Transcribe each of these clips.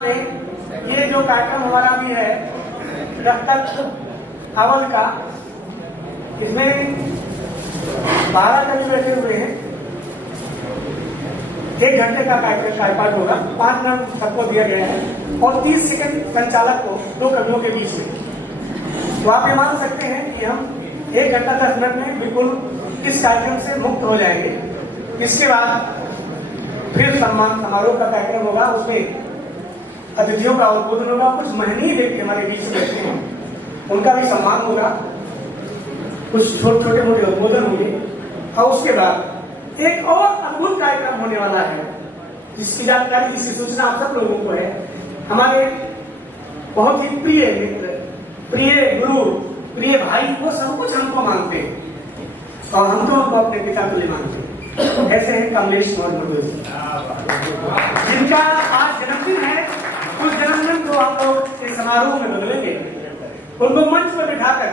ये जो कार्यक्रम हमारा भी है दस्तक अवल का, इसमें 12 कवि बैठे हुए हैं। 1 घंटे का कार्यक्रम कार्यपाठ होगा। 5 मिनट सबको दिया गया है और 30 सेकंड संचालक को 2 कवियों के बीच में। तो आप ये मान सकते हैं कि हम 1 घंटा 10 मिनट में बिल्कुल इस कार्यक्रम से मुक्त हो जाएंगे। इसके बाद फिर सम्मान समारोह का कार्यक्रम होगा। उसमें अतिथियों का उद्बोधन होगा। कुछ महनीय व्यक्ति हमारे बीच में बैठे हैं, उनका भी सम्मान होगा। कुछ छोटे मोटे उद्बोधन होंगे और उसके बाद एक और अद्भुत कार्यक्रम होने वाला है, जिसकी जानकारी, जिसकी सूचना आप सब लोगों को है। हमारे बहुत ही प्रिय मित्र, प्रिय गुरु, प्रिय भाई, वो सब कुछ हमको मानते हैं और हम तो उनको अपने पिता तुल्य मानते हैं। ऐसे हैं कमलेश मौर्य जी, जिनका आज जन्मदिन है। उस जन्मदिन को हम लोग इस समारोह में बदलेंगे। उनको मंच पर बिठाकर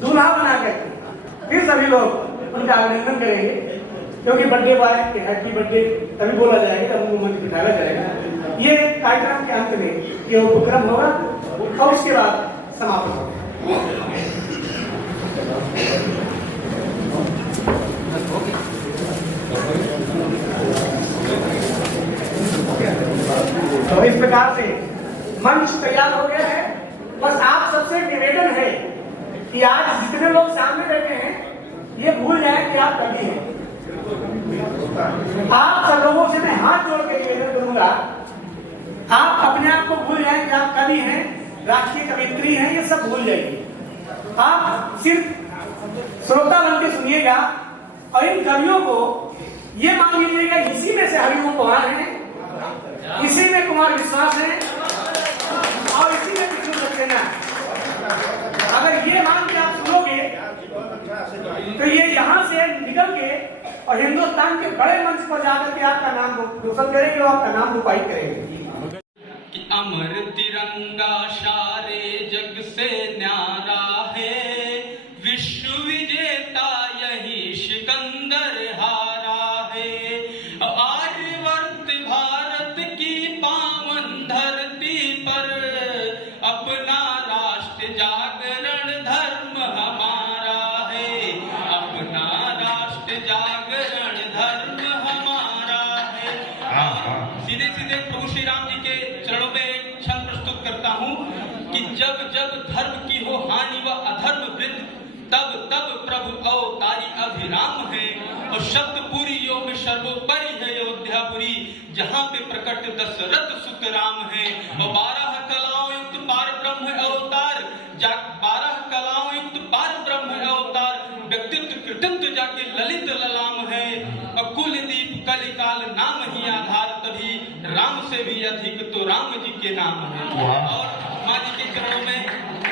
दूल्हा बनाकर फिर सभी लोग उनका अभिनंदन करेंगे, क्योंकि बर्थडे बॉय के हैप्पी बर्थडे तभी बोला जाएगा जब उनको मंच बिठाया जाएगा। ये कार्यक्रम के अंत में ये उपक्रम होगा और उसके बाद समाप्त होगा। तो इस प्रकार से मंच तैयार हो गया है। बस आप सबसे निवेदन है कि आज जितने लोग सामने बैठे हैं, ये भूल जाए कि आप कवि हैं। आप सब लोगों से मैं हाथ जोड़ के निवेदन करूंगा, आप अपने आप को भूल जाए कि आप कवि हैं, राष्ट्रीय कवियत्री हैं, ये सब भूल जाइए। आप सिर्फ श्रोता बन के सुनिएगा और इन कवियों को ये मान लीजिएगा इसी में से हरिओम कुमार हैं, इसी में कुमार विश्वास है और इसी में विष्णु सक्सेना। अगर ये मान के आप सुनोगे तो ये यहाँ से निकल के और हिंदुस्तान के बड़े मंच पर जाकर के आपका नाम रोशन करेंगे और आपका नाम रूपायित करेंगे। कि अमर तिरंगा सारे जग से न्यारा है, विश्व विजेता यही सिकंदर हारा है। आर्यवर्त भारत की पावन धरती पर अपना राष्ट्र जागरण धर्म हमारा है, अपना राष्ट्र जागरण धर्म हमारा है। सीधे सीधे प्रभु श्री राम जी के चरणों में एक क्षण प्रस्तुत करता हूँ कि जब जब धर्म की हो हानि व अधर्म वृद्ध, तब तब प्रभु अवतारी अभिराम है। और शब्दपुरी योग सर्वोपरि है अयोध्यापुरी, जहाँ पे प्रकट दशरथ सुत राम है। और 12 कलाओं युक्त पार ब्रह्म अवतार, 12 कलाओं युक्त पार ब्रह्म अवतार, व्यक्तित्व कृतित्व जाके ललित ललाम है। और कुल दीप कलिकाल नाम ही आधार, तभी राम से भी अधिक तो राम जी के नाम है। और माँ जी के चरणों में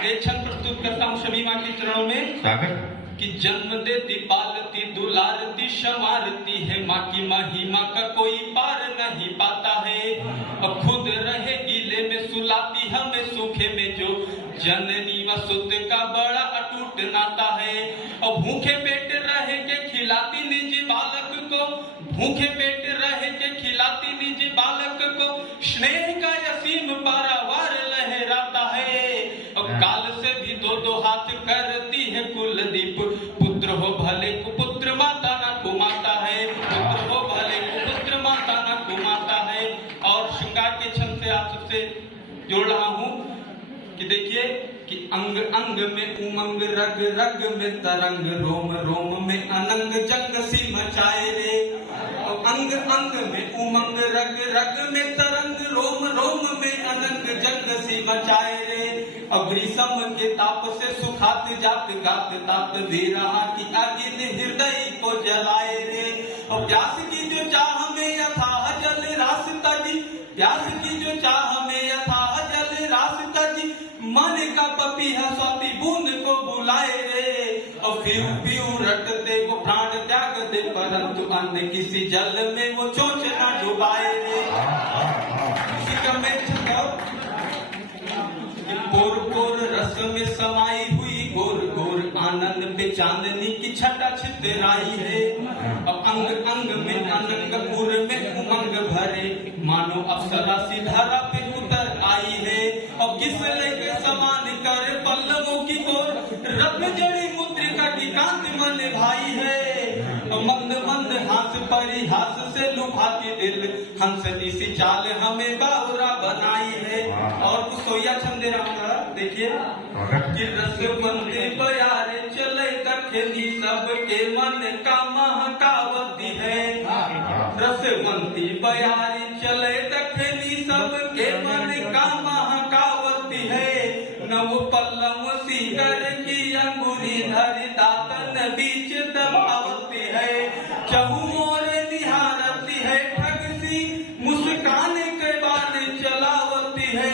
एक क्षण प्रस्तुत करता हूँ, सभी माँ के चरणों में कि जन्म देती पालती दुलारती संवारती है, माँ की महिमा का कोई पार नहीं पाता है। अब खुद रहे गीले में सुलाती हमें सूखे में, जो जननी व सुत का बड़ा अटूट नाता है। और भूखे पेट रहे के खिलाती निज बालक को, भूखे पेट रहे के खिलाती निज बालक को, स्नेह का असीम पारावार लहराता है। और काल से भी दो हाथ करती है कुलदीप, पुत्र हो भले कुपुत्र माता ना कुमाता है, पुत्र हो भले कुपुत्र माता ना कुमाता है। और श्रृंगार के छंद से आप सबसे जोड़ रहा हूँ कि देखिए कि अंग अंग में उमंग, रग रग में तरंग, रोम रोम में अनंग, जंग सी मचाए रे। अंग अंग में उमंग, रग रग में तरंग, रोम रोम में अनंग, जंग सी मचाए रे। अग्निशम के ताप से सुखात जात गात तात, वीरहा की आगिन हृदय को जलाए रे। और प्यास की जो चाह में अथाह जल रास्ता जी, प्यास की जो चाह में अथाह जल रास्ता जी, मन का पपीहा स्वाति बूंद को बुलाए रे। और पीऊ पीऊ रटते वो प्राण त्याग दे, परंतु अन्य किसी जल में वो चोंच ना डुबाए रे। किसी का में पोर पोर रस में समाई हुई गोर गोर आनंद पे चांदनी की छटा छितराई है। अब अंग अंग में अनंग, उर में उमंग भरे, मानो अप्सरा सी धारा पे भाई है। और किस लेके समान कर पल्लवों की कोर, रत्न जड़ी मुद्रिका की कांति मन भाई है। मंद मंद हाथ परिहास से लुभाती दिल, हंसनी सी चाल हमें बावरा बनाई है। और कुछ सोया छंदे रहूंगा, देखिए कि रसवंती बयारे चले दखनी सबके मन का महकावती है। रसवंती बयारी चले दखनी सबके मन का महकावती है। नव पल्लव सीकर की अंगुरी धर दातन बीच दबावती है। चहु मोर निहारती है ठगसी, मुस्कान के बाल चलावती है।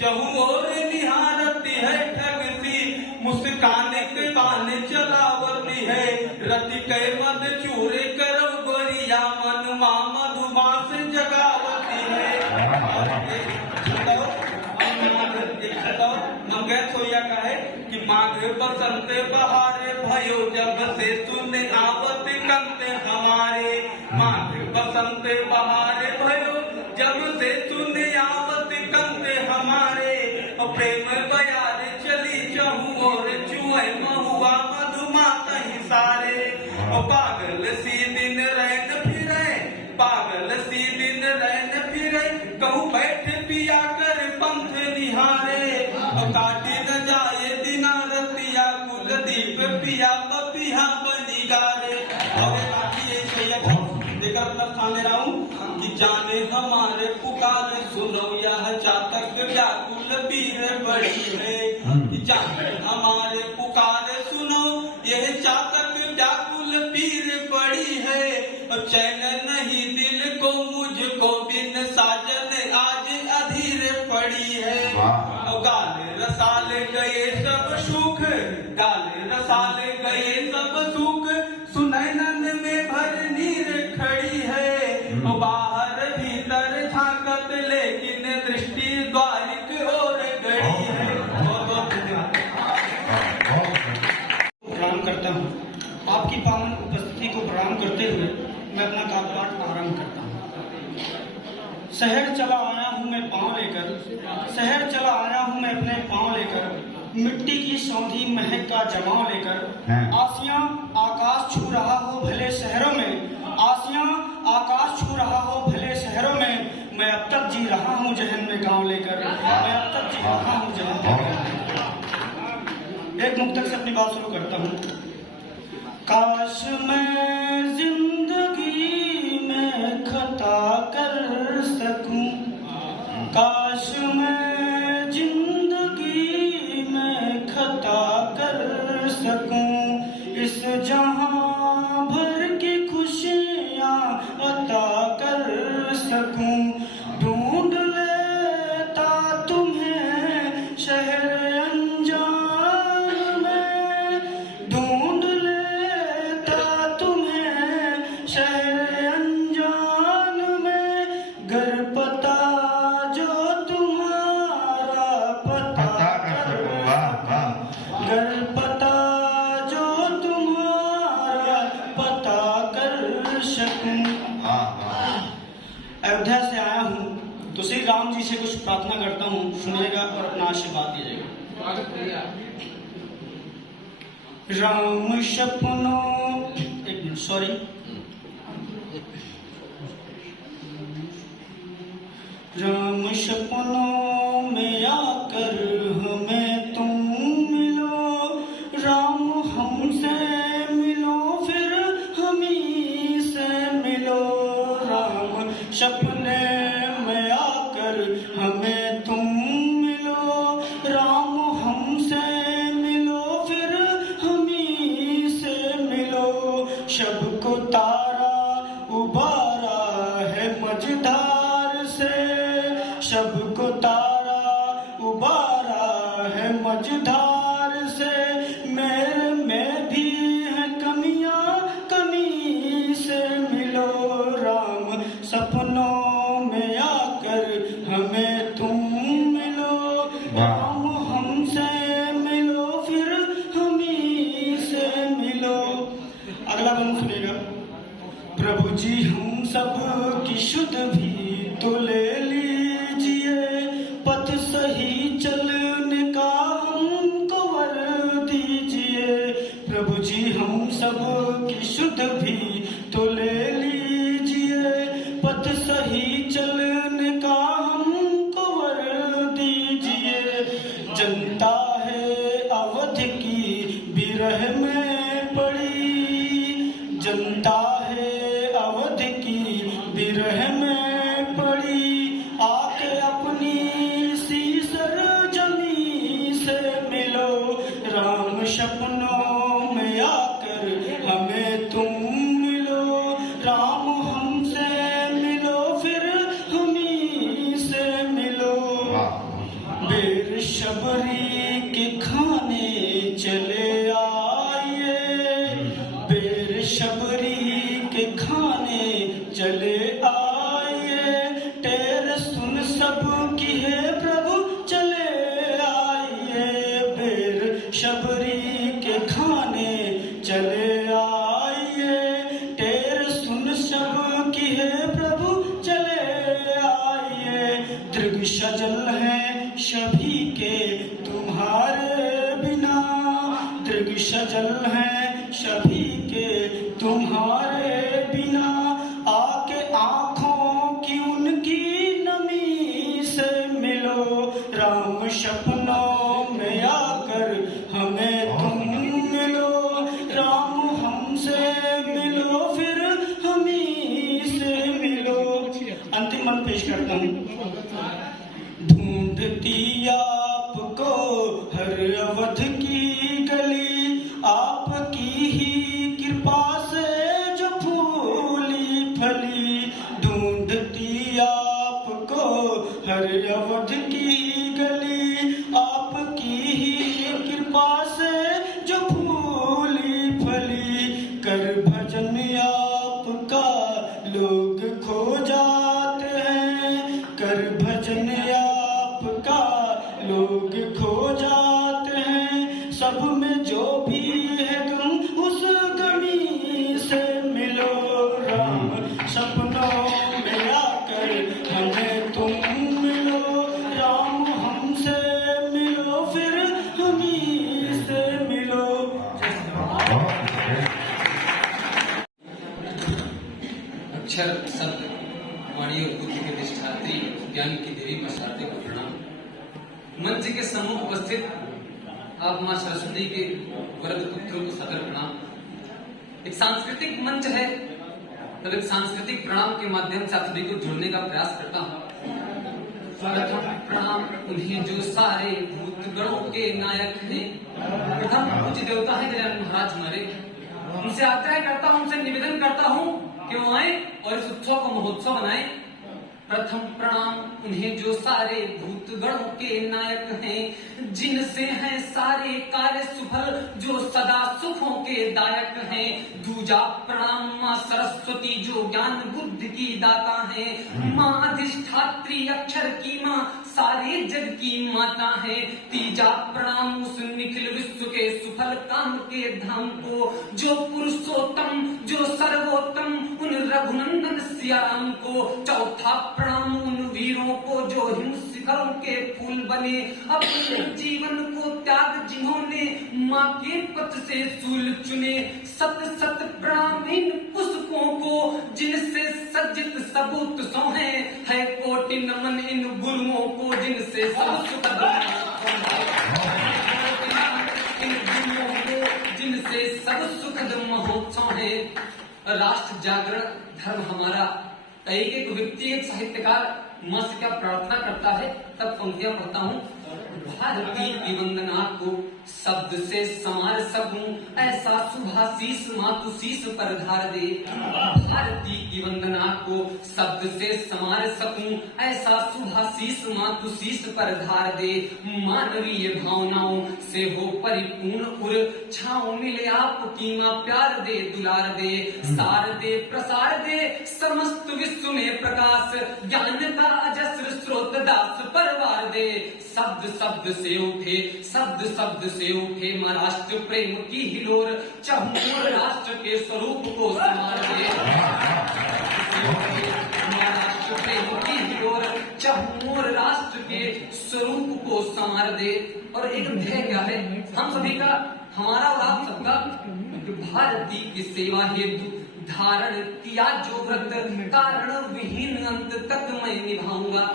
चहु और निहारती है ठगसी, मुस्कान के बाल चलावती है। रति के मद चूरे करो गोरिया, मन मा मधुमास जगावती है। सोया का है कि माघ बसंत बहारे भयो, जब से सुने आवत कंत हमारे। माघ बसंत बहारे भयो, जब से सुने आवत कंत हमारे। प्रेम बयार चली चहु और चुए महुआ मधुमाता ही सारे। पागल सी दिन रैन फिरे, पागल सी दिन रैन फिरे, कहूँ बैठ पिया कर पंथ निहारे। काटी न जाए दिना रतिया, कुलदीप पिया पपिया बनी गारे। और देखकर अपना स्थान ले रहा हूँ कि जाने हमारे पुकार सुनो, यह चातक व्याकुल पीर बड़ी है। जाने हमारे पुकार सुनो, यह चातक व्याकुल पीर बड़ी है। चैन नहीं दिल को मुझको, बिन साजन आज अधीर पड़ी है। गाले रसाले गए सब सुख, गाले रसाले गए सब सुख, सुनैनन में भर नीर खड़ी है। बाहर भीतर झांकत लेकिन दृष्टि द्वारिक और गई है। प्रणाम करता हूँ। आपकी पावन उपस्थिति को प्रणाम करते हुए मैं अपना काव्यपाठ आरंभ करता हूँ। शहर चला आया हूँ मैं पाँव लेकर, शहर चला आया हूँ मैं अपने पाँव लेकर, मिट्टी की सौंधी महक का जमाव लेकर। आसियां आकाश छू रहा हो भले शहरों में, आसियां आकाश छू रहा हो भले शहरों में, मैं अब तक जी रहा हूँ जहन में गाँव लेकर, मैं अब तक जी रहा हूँ जहन में। एक मुक्तक से अपनी बात शुरू करता हूँ। काश मैं जिंदगी में खता कर सकूं, काश मैं जिंदगी में खता कर सकूं, इस जहां भर की खुशियां अता कर सकूं। ढूंढ लेता तुम्हें शहर अनजान में, ढूंढ लेता तुम्हें शहर अनजान में, घर पता जो तुम्हारा पता कर सकूं, घर पता जो तुम्हारा पता कर सकूं। अयोध्या से आया हूँ तो श्री राम जी से कुछ प्रार्थना करता हूँ, सुनिएगा और अपना आशीर्वाद दीजिएगा। राम सपनों, एक मिनट सॉरी, राम सपनों में आकर हमें तुम मिलो, राम हमसे मिलो फिर हमी से मिलो। राम सपने में आकर हमें तुम मिलो, राम हमसे मिलो फिर हमी से मिलो। शब को तारा उबारा है मझधार से, शब को तारा उबारा है मझधार से, मेरे में भी है कमियां, कमी से मिलो। राम सपनों में आकर हमें तुम मिलो, राम हमसे मिलो फिर हमी से मिलो। अगला बंद सुनेगा। प्रभु जी हम सब की शुद्ध भी तो ले लीजिए, पथ विरह में पड़ी आके अपनी सी सरजमी से मिलो, राम सपनों में आकर हमें तुम मिलो, राम हमसे मिलो फिर हमी से मिलो। बेर शबरी के खाने चले आइए, बेर शबरी के खाने चले आइए, टेर सुन सब की है प्रभु चले आइए, बेर शबरी के खाने चले आइए, टेर सुन सब की है प्रभु चले आइए। दृग सजल है सभी के तुम्हारे बिना, दृग सजल है सभी के तुम्हारे बिना, आके आंखों की उनकी नमी से मिलो, राम सपनों में आकर हमें तुम मिलो, राम हमसे मिलो फिर हमी से मिलो। अंतिम मन पेश करता हूँ। ढूंढती आपको हर अवध की गली, आपकी ही कृपा से जो फूली फली, ढूंढती आपको हर अवध की गली, आपकी ही कृपा से जो फूली फली, कर भजन आपका लोग खो जाते हैं, कर भजन आपका लोग खो जाते हैं, सब में जो भी है तुम उस गमी से मिलो, राम सपनों में आकर हमें तुम मिलो, राम हमसे मिलो फिर हमी से मिलो। अक्षर शब्द वाणी और बुद्धि के अधिष्ठात्री ज्ञान की देवी मां शारदे को प्रणाम। मंच के सम्मुख उपस्थित आप मां सरस्वती के वरद पुत्रों को सदर प्रणाम। एक सांस्कृतिक मंच है, तब एक सांस्कृतिक प्रणाम के माध्यम से आप सभी को जोड़ने का प्रयास करता हूँ। प्रथम प्रणाम उन्हें जो सारे भूत गणों के नायक हैं। प्रथम पूज्य देवता है गजानन महाराज हमारे, उनसे आग्रह करता हूँ, उनसे निवेदन करता हूँ कि वो आए और इस उत्सव को महोत्सव बनाए। प्रथम प्रणाम उन्हें जो सारे भूत गणों के नायक हैं, जिनसे हैं सारे कार्य सुफल, जो सदा सुखों के दायक हैं। दूजा प्रणाम मां सरस्वती जो ज्ञान बुद्धि की दाता हैं, मां अधिष्ठात्री अक्षर की मां सारे जग की माता है। तीजा प्रणाम उस निखिल विश्व के सुफल काम के धाम को, जो पुरुषोत्तम जो सर्वोत्तम उन रघुनंदन सिया राम को। चौथा प्रणाम उन वीरों को जो हिम शिखरों के फूल बने, अपने जीवन को त्याग जिन्होंने माँ के पथ से सूल चुने। सत सत प्रणाम इन पुष्पों को, जिनसे सज्जित सबूत सो है कोटि नमन इन गुरुओं को, जिनसे सब सुख इन गुरुओं को, जिनसे सब सुखद महोत्सव है। राष्ट्र जागरण धर्म हमारा, एक एक व्यक्ति एक साहित्यकार मां से क्या प्रार्थना करता है, तब पंक्तियां पढ़ता हूँ। भारती की वंदना को शब्द से समार सकूं, ऐसा शुभाशीष मातु शीश पर धार दे। भारती की वंदना को शब्द से समार सकूं, ऐसा शुभाशीष मातु शीश पर धार दे। मानवीय भावनाओं से हो परिपूर्ण उर, छाँव मिले आपकी मां प्यार दे दुलार दे। सार दे प्रसार दे समस्त विश्व में प्रकाश, ज्ञान का अजस्र स्रोत दास परवार दे। शब्द शब्द से उठे शब्द शब्द से उठे मां राष्ट्र प्रेम की हिलोर, चहुमुर राष्ट्र के स्वरूप को संवार दे। मां राष्ट्र प्रेम की हिलोर, चहुमुर राष्ट्र के स्वरूप को संवार दे। और एक ध्येय क्या है हम सभी का, हमारा और आप सबका, भारती की सेवा हेतु धारण किया जो व्रत, कारण विहीन अंत तक मैं निभाऊंगा।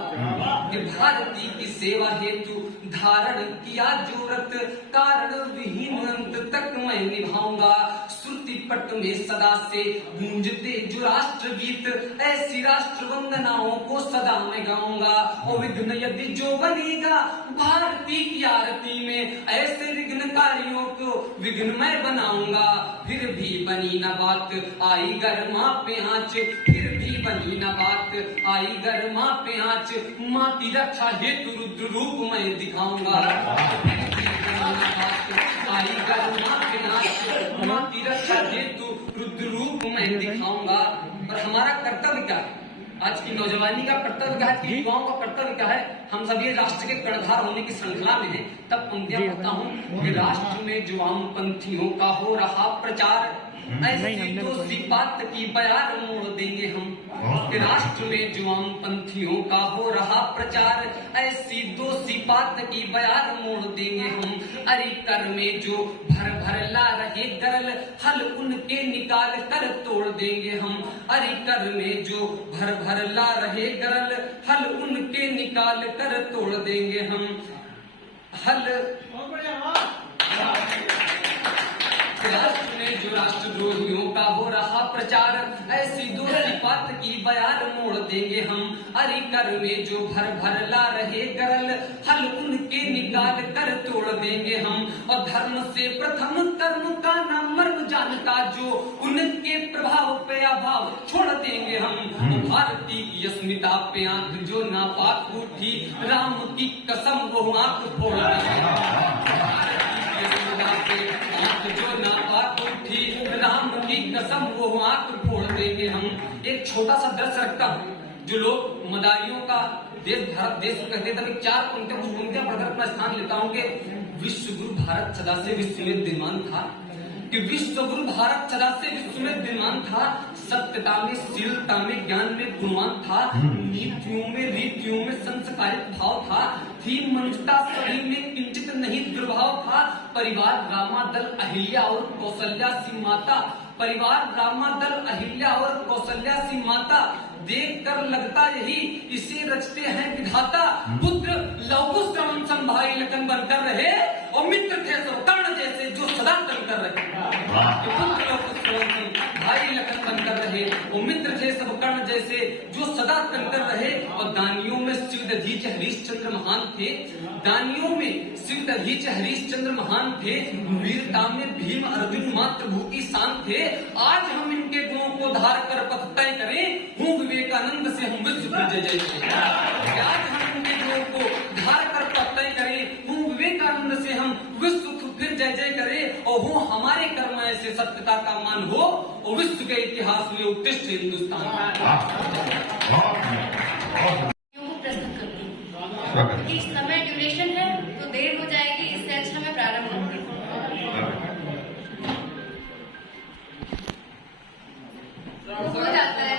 कि भारती की सेवा हेतु धारण किया जो व्रत, कारण विहीन अंत तक मैं निभाऊंगा। श्रुति पट में सदा से गूंजते जो राष्ट्र गीत, ऐसी राष्ट्र वंदनाओं को सदा मैं गाऊंगा। और विघ्न यदि जो बनेगा भारती की आरती में, ऐसे विघ्नकारियों को विघ्न मैं बनाऊंगा। फिर भी बनी न बात आई गर्मा पे आँच, फिर भी बनी न बात आई गर्मा पे आँच, माँ की रक्षा हेतु रुद्र रूप मैं दिखाऊंगा। फिर भी बनी न बात आई गर्मा पे आँच, माँ की रक्षा हेतु रुद्र रूप मैं दिखाऊंगा। और हमारा कर्तव्य क्या है, आज की नौजवानी का कर्तव्य क्या है, आज की युवाओं का कर्तव्य क्या है? हम सभी राष्ट्र के कर्णधार होने की श्रृंखला में हैं। तब पंक्तियां पढ़ता हूँ कि राष्ट्र में जो वामपंथियों का हो रहा प्रचार, ऐसी दोषी बात की बयार मोड़ देंगे हम। कि राष्ट्र में जो वामपंथियों का हो रहा प्रचार, ऐसी दोषी बात की बयार मोड़ देंगे हम। अरे कर में जो भर भर ला रहे गरल, हल उनके निकाल कर तोड़ देंगे हम। अरे कर में जो भर भर ला रहे गरल, हल उनके निकाल कर तोड़ देंगे हम। हल राष्ट्र में जो राष्ट्रद्रोहियों का हो रहा प्रचार, ऐसी दोषी बात की बयार मोड़ देंगे हम। अरे कर में जो भर भर ला रहे गरल, हल उनके निकाल कर तोड़ देंगे हम। और धर्म से प्रथम कर्म का न मर्म जानता जो, उनके प्रभाव पे अभाव छोड़ देंगे हम। भारती की अस्मिता पे आंख जो नापाक उठी, राम की कसम वो आंख फोड़ देंगे। जो नापाक उठी, राम की कसम वो आंख फोड़ देंगे हम। एक छोटा सा दृश्य रखता हूँ, जो लोग मदारियों का देश भारत देश को कहते थे, चार पंक्तियां कुछ पंक्तियां पढ़कर अपना स्थान लेता हूँ कि विश्व गुरु भारत सदा से विश्व में विद्यमान था, कि विश्व गुरु भारत सदा से विश्व में विद्यमान था। सत्यता में, शीलता में, ज्ञान में गुणवान था, नीतियों में, रीतियों में संस्कारित भाव था, थी मनुष्यता सभी में किंचित नहीं दुर्भाव था। परिवार रामा दल अहिल्या और कौशल्या सी माता, परिवार रामा दल अहिल्या और कौशल्या सी माता, देख कर लगता यही इसे रचते हैं विधाता। पुत्र लौकुश क्रमण संभाई लखन बनकर रहे, और मित्र थे सब कर्ण जैसे जो सदा तन कर रहे। पुत्र लौकुश क्रमण भाई लखन बनकर रहे, और मित्र थे सब कर्ण जैसे जो सदा तन कर रहे। और दानियों में शिवदधीच हरिश्चंद्र महान थे, दानियों में शिवदधीच हरिश्चंद्र महान थे। वीरता में भीम अर्जुन मातृभूति शान थे। आज हम इनके गुणों को धार कर पथ तय करें, हूँ विवेकानंद से हम विश्व पर जय जय करें। आज हम इनके गुणों को धार कर पथ तय करें, हूँ विवेकानंद से हम विश्व फिर जय जय करें। और वो हमारे कर्म ऐसे सत्यता का मान हो, और विश्व के इतिहास में उत्कृष्ट हिंदुस्तान। प्रस्तुत करती हूँ। इस समय ड्यूरेशन है तो देर हो जाएगी, इससे अच्छा मैं प्रारंभ करती हूँ। हो जाता है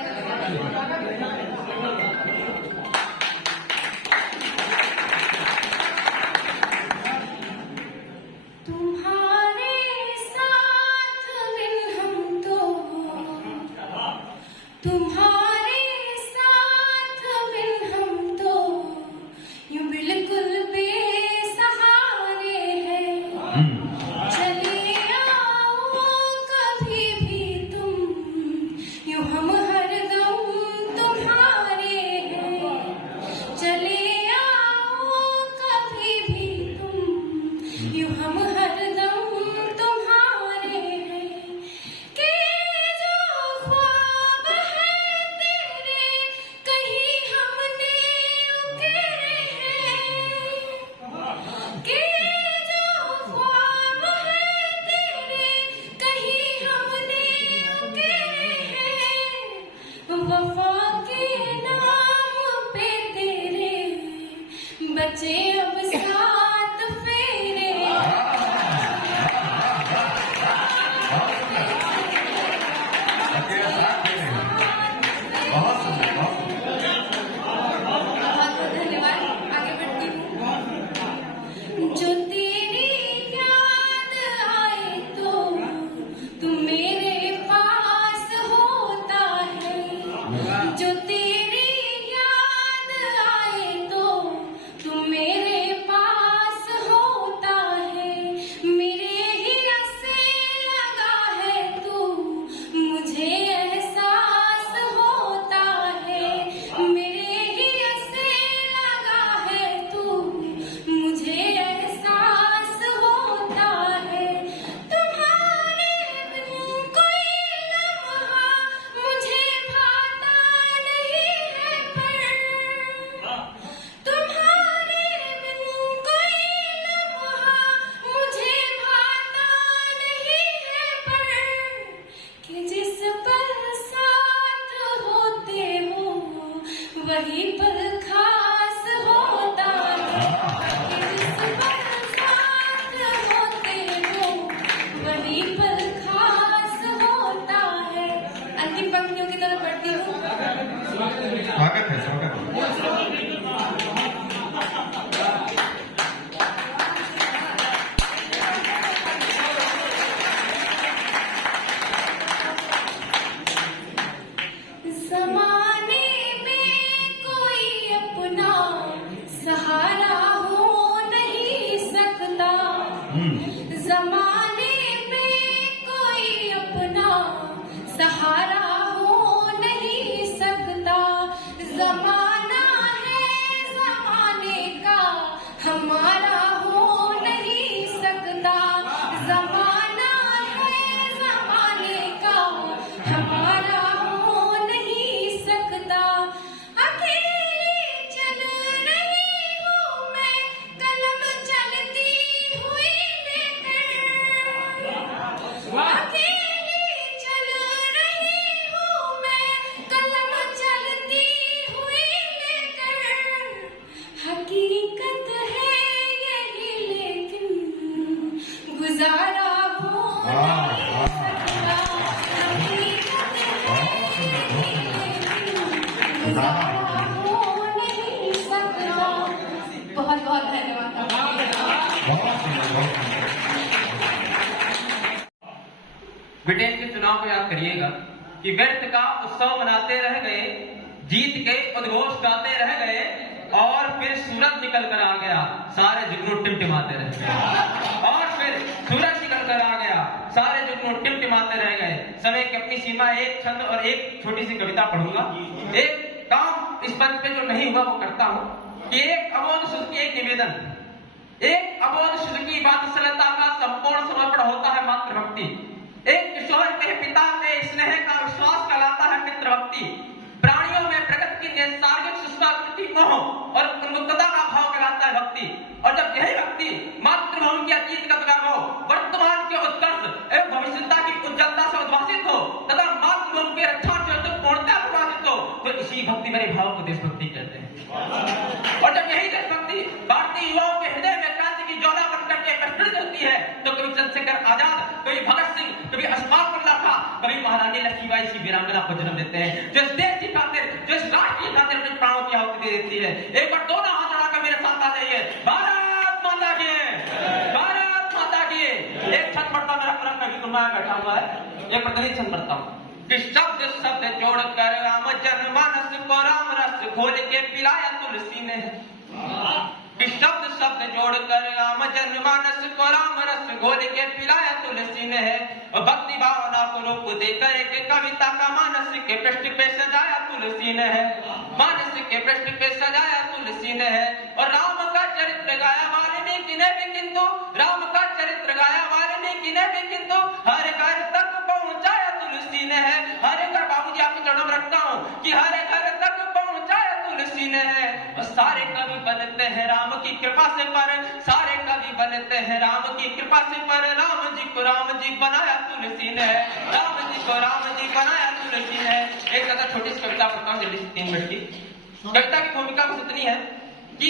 बच्चे अब साथ फेरे। बहुत धन्यवाद। आगे बढ़ती हूँ। जो तेरी याद आए तो तू मेरे पास होता है, जो तेरी याद आए तो वही पल खास होता है कि जिस पल साथ होते हो वही पल खास होता है। अंतिम पंक्तियों की तरफ बढ़ती हूँ। स्वागत है, स्वागत है। ज़माने में कोई अपना सहारा हो नहीं सकता। ज़माने में कोई अपना सहारा हो नहीं सकता। ज़माना है ज़माने का हमारा हो नहीं सकता। ज़माना है ज़माने का हमारा हो नहीं सकता। अकेले चल रही हूँ मैं कलम चलती हुई लेकर। अकेले चल रही हूँ मैं कलम चलती हुई लेकर। हकीकत है यही लेकिन गुजारा हो नहीं सकता। हकीकत है यही लेकिन गुजारा हो नहीं सकता। बहुत बहुत धन्यवाद आपका। ब्रिटेन के चुनाव को याद करिएगा कि व्यर्थ का उत्सव मनाते रह गए, जीत के उद्घोष गाते रह गए और फिर सूरज निकल कर आ गया, सारे जुगनू टिमटिमाते रह गए। और फिर सूरज निकल कर आ गया, सारे जुगनू टिमटिमाते रह गए। समय की अपनी सीमा, एक छंद और एक छोटी सी कविता पढ़ूंगा। एक काम इस मंच पे जो नहीं हुआ वो करता हूँ कि एक अबोध शुद्ध की एक निवेदन, एक अबोध शुद्ध की वात्सल्यता का संपूर्ण समर्पण होता है मातृभक्ति। एक किशोर के पिता के स्नेह का विश्वास कहलाता है मित्रभक्ति। प्राणियों में प्रकृति की नैसर्गिक सुष्माकृति मोह और उन्मुक्तता का भाव कहलाता है भक्ति। और जब यही भक्ति मातृभूमि के अतीत का तगाव, वर्तमान के उत्कर्ष एवं भविष्यता की उज्ज्वलता से उद्भासित हो तथा मातृभूमि के रक्षार्थ हेतु पूर्णतः प्रकाशित हो, तो इसी भक्ति भरे भाव को देशभक्ति कहते हैं। और जब यही देशभक्ति भारतीय युवाओं के हृदय में क्रांति की ज्वाला बनकर के प्रज्वलित होती है, तो कभी चंद्रशेखर आजाद, कभी भगत सिंह, कभी अशफाक उल्लाह खां, कभी महारानी लक्ष्मीबाई सी वीरांगना को जन्म देते हैं, जो इस देश की खातिर, जो इस राष्ट्र की खातिर अपने प्राणों की आहुति दे देती है। एक बार दोनों हाथ उठाकर मेरे साथ आ जाइए, भारत माता की, भारत माता की। एक छंद पढ़ता मेरा परम कवि तुम बैठा हुआ है, एक प्रतिनिधि छंद पढ़ता हूँ कि शब्द शब्द जोड़कर राम जनमानस को राम रस घोल के पिलाया तुलसी ने। कि शब्द शब्द जोड़कर राम जनमानस को राम रस घोल के पिलाया तुलसी ने है। और भक्ति भावना को रूप देकर एक कविता का मानस के पृष्ठ पे सजाया तुलसी ने है। मानस के पृष्ठ पे सजाया तुलसी ने है। और राम का चरित्र गाया वाल्मीकि ने भी, किंतु राम का चरित्र गाया वाल्मीकि ने भी, किंतु हर घर तक पहुंचाया तुलसी ने है। हर घर, बाबूजी आपके चरणों में रखता हूँ कि हर घर तक पहुंचाया तुलसी ने है। और सारे कवि बनते हैं राम की कृपा से, पर सारे कवि बनते हैं राम की कृपा से, पर राम जी को राम जी बनाया तुलसी ने है। राम जी को राम जी बनाया तुलसी ने। एक ज्यादा छोटी सी कविता पढ़ता हूँ जल्दी से, 3 मिनट की। कविता की भूमिका बस इतनी है कि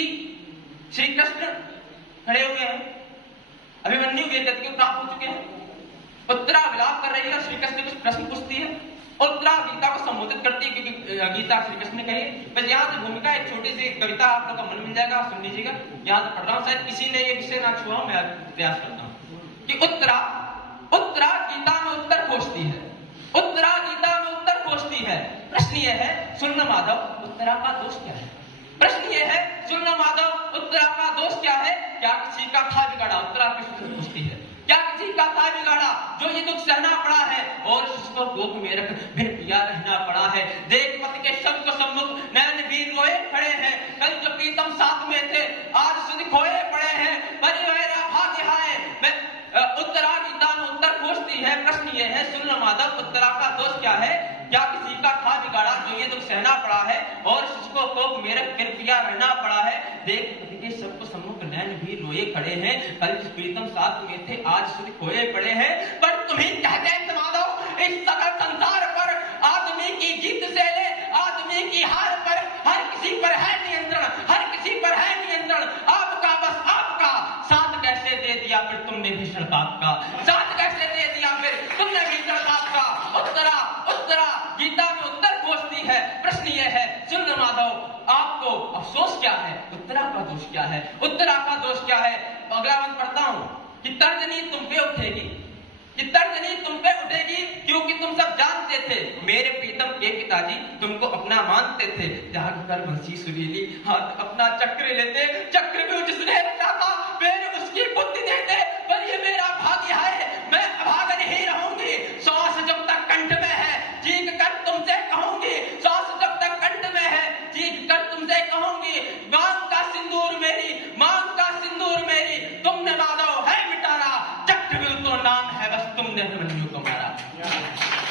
श्री कृष्ण खड़े हुए हैं, अभिमन्यु वीरगति को प्राप्त हो चुके हैं, उत्तरा विलाप कर रही है, श्री कृष्ण कुछ प्रश्न पूछती है, उत्तरा गीता को संबोधित करती है क्योंकि गीता श्री कृष्ण ने कही। बस यहाँ से भूमिका एक छोटी सी कविता आप लोग का मन मिल जाएगा, सुन लीजिएगा। यहाँ से पढ़ रहा हूँ, शायद किसी ने ये विषय ना छुआ, मैं प्रयास करता हूँ कि उत्तरा गीता में उत्तर खोजती है, उत्तरा गीता में उत्तर खोजती है। प्रश्न ये है, सुन माधव, उत्तरा का दोष क्या है? प्रश्न ये है, सुन माधव, उत्तरा का दोष क्या है? क्या किसी का था बिगाड़ा? उत्तरा कृष्ण से पूछती है, क्या किसी का था बिगाड़ा जो ये दुख सहना पड़ा है और उसको गोद में रख बिन पिया रहना पड़ा है। देख पति के शब्द को सम्मुख नैन वीर रोए खड़े हैं, कल जो प्रीतम साथ में थे आज सुध खोए पड़े हैं। परिवार भाग्य हाय मैं उत्तरा गीता में उत्तर खोजती है। प्रश्न ये है, सुन माधव, उत्तरा का दोष क्या है? क्या किसी का था बिगाड़ा जो ये दुख सहना पड़ा है और उसको कोप में रख बिन पिया रहना पड़ा है। देख पति के सबको सम्मुख नैन भी रोए खड़े हैं, कल प्रीतम साथ में थे आज सुध खोए पड़े हैं। पर तुम्हें कहते हैं माधव, इस सकल संसार पर आदमी की जीत से ले आदमी की हार पर हर किसी अफसोस क्या है, उत्तरा का दोष क्या है, उत्तरा का दोष क्या है। अगला मंत्र पढ़ता हूं कि तर्जनी तुम पे उठेगी, कि तर्जनी तुम पे उठेगी, क्योंकि तुम सब जानते थे मेरे प्रीतम के पिताजी तुमको अपना मानते थे। जाग कर बंसी सुरीली हाथ अपना चक्र लेते, चक्र भी जिसने रचा था फिर उसकी बुद्धि देते, पर ये मेरा भाग्य है मैं अभागा नहीं रहूंगी। सांस जब तक कंठ में है चीख कर तुमसे कहूंगी, सांस जब तक कंठ में है चीख कर तुमसे कहूंगी, मांग का सिंदूर मेरी, मांग का सिंदूर मेरी, तुमने माधव है मिटारा, चक्रव्यूह तो नाम है बस तुमने अभिमन्यु को मारा,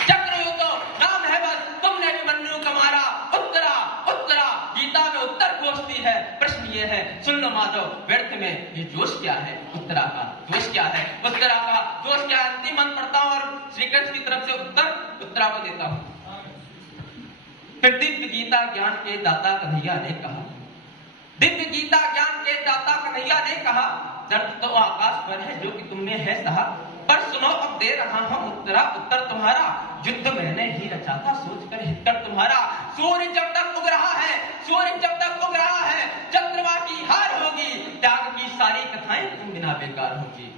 चक्रव्यूह तो नाम है बस तुमने अभिमन्यु को मारा। उत्तरा उत्तरा गीता में उत्तर खोजती है, प्रश्न ये है सुन लो माधव व्यर्थ में ये जोश क्या है, उत्तरा का दोष क्या है, उत्तरा का दोष क्या है। अंतिम मंत्र पढ़ता हूं और श्री कृष्ण की तरफ से उत्तर उत्तरा को देता हूं। फिर दिव्य गीता ज्ञान के दाता कन्हैया ने कहा, दिव्य गीता ज्ञान के दाता कन्हैया ने कहा, दर्द तो आकाश पर है जो कि तुमने है सहा, पर सुनो अब दे रहा हूं उत्तरा उत्तर तुम्हारा, युद्ध मैंने ही रचा था सोच कर हितकर तुम्हारा। सूर्य जब तक उग रहा है, सूर्य जब तक उग रहा है, चंद्रमा की हार होगी, त्याग की सारी कथाएं तुम बिना बेकार होंगी,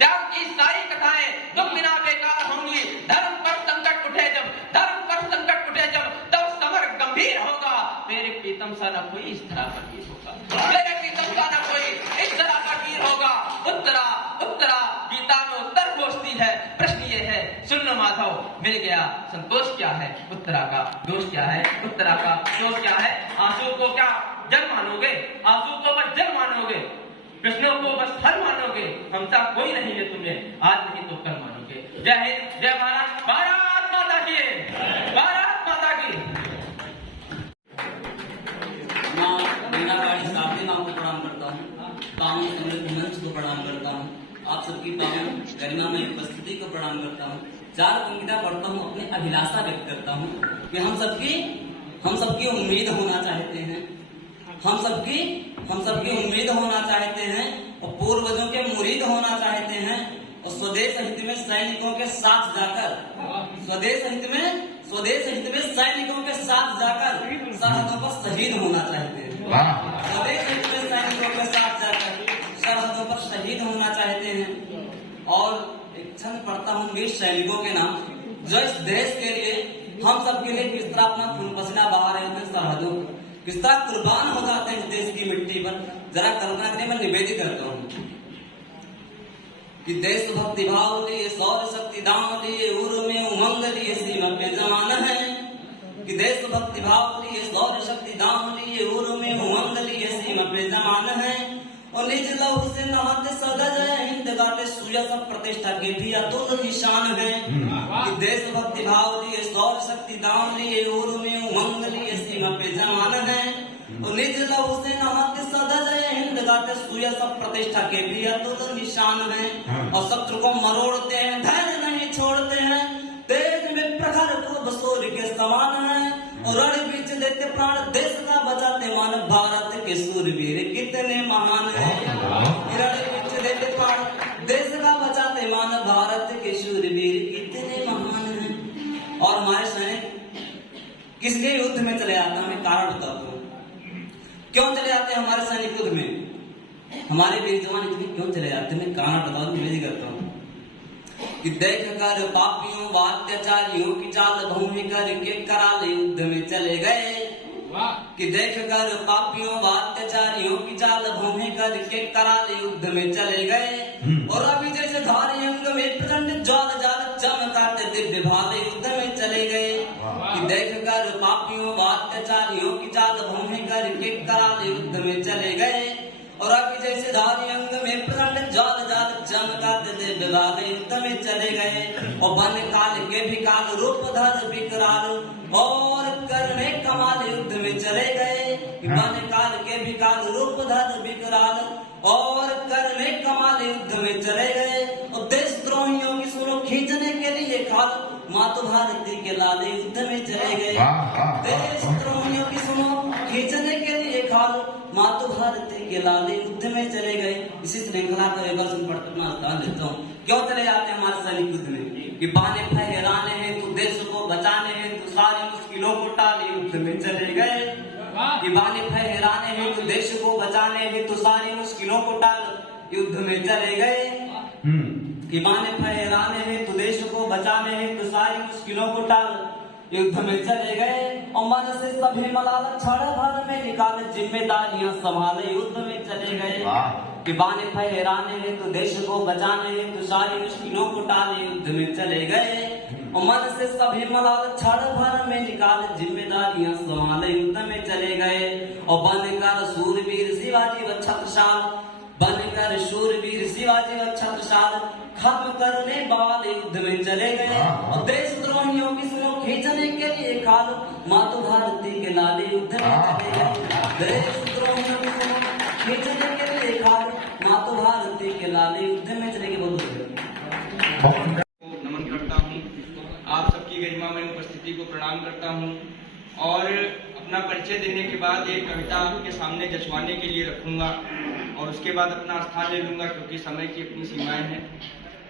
त्याग की सारी कथाएं तुम बिना बेकार होंगी। धर्म पर संकट उठे जब, धर्म पर संकट उठे जब, तब समर गंभीर होगा, मेरे प्रीतम सा न कोई इस तरह का वीर होगा, मेरे प्रीतम का न कोई इस तरह का वीर होगा। उत्तरा उत्तरा गीता में उत्तर खोजती है, प्रश्न ये है सुन लो माधव मिल गया, संतोष क्या है, उत्तरा का दोष क्या है, उत्तरा का दोष क्या है। आंसू को क्या जल मानोगे, आंसू को बस जल मानोगे, कृष्णों को बस फल मानोगे, हमसा कोई नहीं है तुम्हें, आज नहीं तो कल मानोगे। जय हिंद जय भारत, भारत माता की, भारत माता की। माँ मीनाबाई साबरी माँ को प्रणाम करता हूँ, पावन समृद्ध मंच को प्रणाम करता हूँ, आप सबकी पावन गरिमा में उपस्थिति को प्रणाम करता हूँ। चार पंक्तियां पढ़ता हूँ, अपनी अभिलाषा व्यक्त करता हूँ कि हम सबकी उम्मीद होना चाहते हैं, हम सबकी उम्मीद होना चाहते हैं और पूर्वजों के मुरीद होना चाहते हैं, और स्वदेश हित में सैनिकों के साथ जाकर, स्वदेश हित में सैनिकों के साथ जाकर सरहदों पर शहीद होना चाहते हैं, स्वदेश हित में सैनिकों के साथ जाकर सरहदों पर शहीद होना चाहते हैं। और एक क्षण पढ़ता हूँ वीर सैनिकों के नाम, जो इस देश के लिए हम सबके लिए किस तरह अपना खून पसीना बहा रहे होते हैं, सरहदों किस तरह कुर्बान हो जाते हैं इस देश की मिट्टी पर। जरा कल्पना करें, मैं निवेदित करता हूँ कि देशभक्ति भाव लिए, शौर्य शक्ति दाम लिए, उर्र में उमंग लिए, सीमा पे जमान है, कि देशभक्ति भाव लिए, शौर्य शक्ति दाम लिए, उर्र में उमंग लिए, सीमा पे जमान है, और निज लहू से नहाते सदा जय हिंद गाते, सुयश प्रतिष्ठा के भी अतुल निशान है, कि देशभक्ति भाव लिए, शौर्य शक्ति दाम लिए, उर्र में उमंग लिए, सीमा पे जमान है, और निज लहू से नहाते सदा जय हिंद गाते, सुयश प्रतिष्ठा के भी अतुल निशान है, और शत्रु को मरोड़ते हैं, धैर्य नहीं छोड़ते हैं, तेज में प्रखर को सूर्य के समान है, और रण बीच देते प्राण देश का बचाते मान, भारत के सूरवीर कितने महान है, रण बीच देते प्राण देश का बचाते मान, भारत के शूरवीर कितने महान है। और हमारे सैनिक किस लिए युद्ध में चले जाते हैं, हमें कारण बताता हूँ क्यों चले जाते हैं हमारे सैनिक युद्ध में, हमारे वीर जवान क्यों चले जाते हैं, कारण बताओ, मैं करता हूँ कि देख कर पापियों व अत्याचारियों की चाल भूमि करके कराल युद्ध में चले गए, कि देख कर पापियों व अत्याचारियों की चाल भूमि करके कराल युद्ध में चले गए, और अभी जैसे धारी अंग में प्रचंड ज्वाल जाल चमकाते दिव्य भाल युद्ध में चले गए, कि देख कर पापियों व अत्याचारियों की चाल भूमि करके कराल युद्ध में चले गए, और अभी जैसे धारी अंग में प्रचंड ज्वाल जाल चमकाते दिव्य भाल युद्ध में चले गए, और वन काल के भी काल रूप धर विकराल, और करने कमाल युद्ध में चले गए, वन काल के भी काल रूप धर विकराल, और करने कमाल युद्ध में चले गए, और देशद्रोहियों की सुनो खींचने के लिए खाल, मातु भारती के लाल युद्ध में चले गए, देशद्रोहियों की सुनो खींचने के लिए खाल, मातु भारती के लाल युद्ध में चले गए। इसी श्रृंखला का एक वर्ष पढ़ता देता हूँ, क्यों चले जाते हैं हमारे सैनिक युद्ध में, कि बहाने फहराने हैं तो देश को बचाने हैं तो सारी मुश्किलों को टाले युद्ध में चले गए, कि बाने फहराने हेतु देश को बचाने हेतु सारी मुश्किलों को टाल युद्ध में चले गए। कि बाने फहराने हेतु देश को बचाने हेतु सारी मुश्किलों को टाल युद्ध में चले गए। और मन से सभी मलाल क्षण भर में निकाल जिम्मेदारियां संभाले युद्ध में चले गए। कि बाने फहराने हेतु देश को बचाने हेतु सारी मुश्किलों को टाले युद्ध में चले गए। और मन से सभी मलाल क्षण भर में निकाल जिम्मेदारियां संभाले युद्ध में चले गए। और बनकर शूरवीर शिवाजी व छत्रसाल, बनकर शूरवीर शिवाजी व छत्रसाल खत्म करने वाले युद्ध में चले गए। और देशद्रोहियों की सुनो खींचने के लिए खाल मातु भारती के लाले युद्ध में चले गए। देशद्रोहियों की सुनो खींचने के लिए खाल मातु भारती के लाले युद्ध में चले गए। बहुत नमन करता हूँ, आप सबकी गरिमामय उपस्थिति को प्रणाम करता हूँ और अपना परिचय देने के बाद एक कविता आपके सामने जजवाने के लिए रखूंगा और उसके बाद अपना स्थान ले लूंगा क्योंकि समय की अपनी सीमाएं हैं।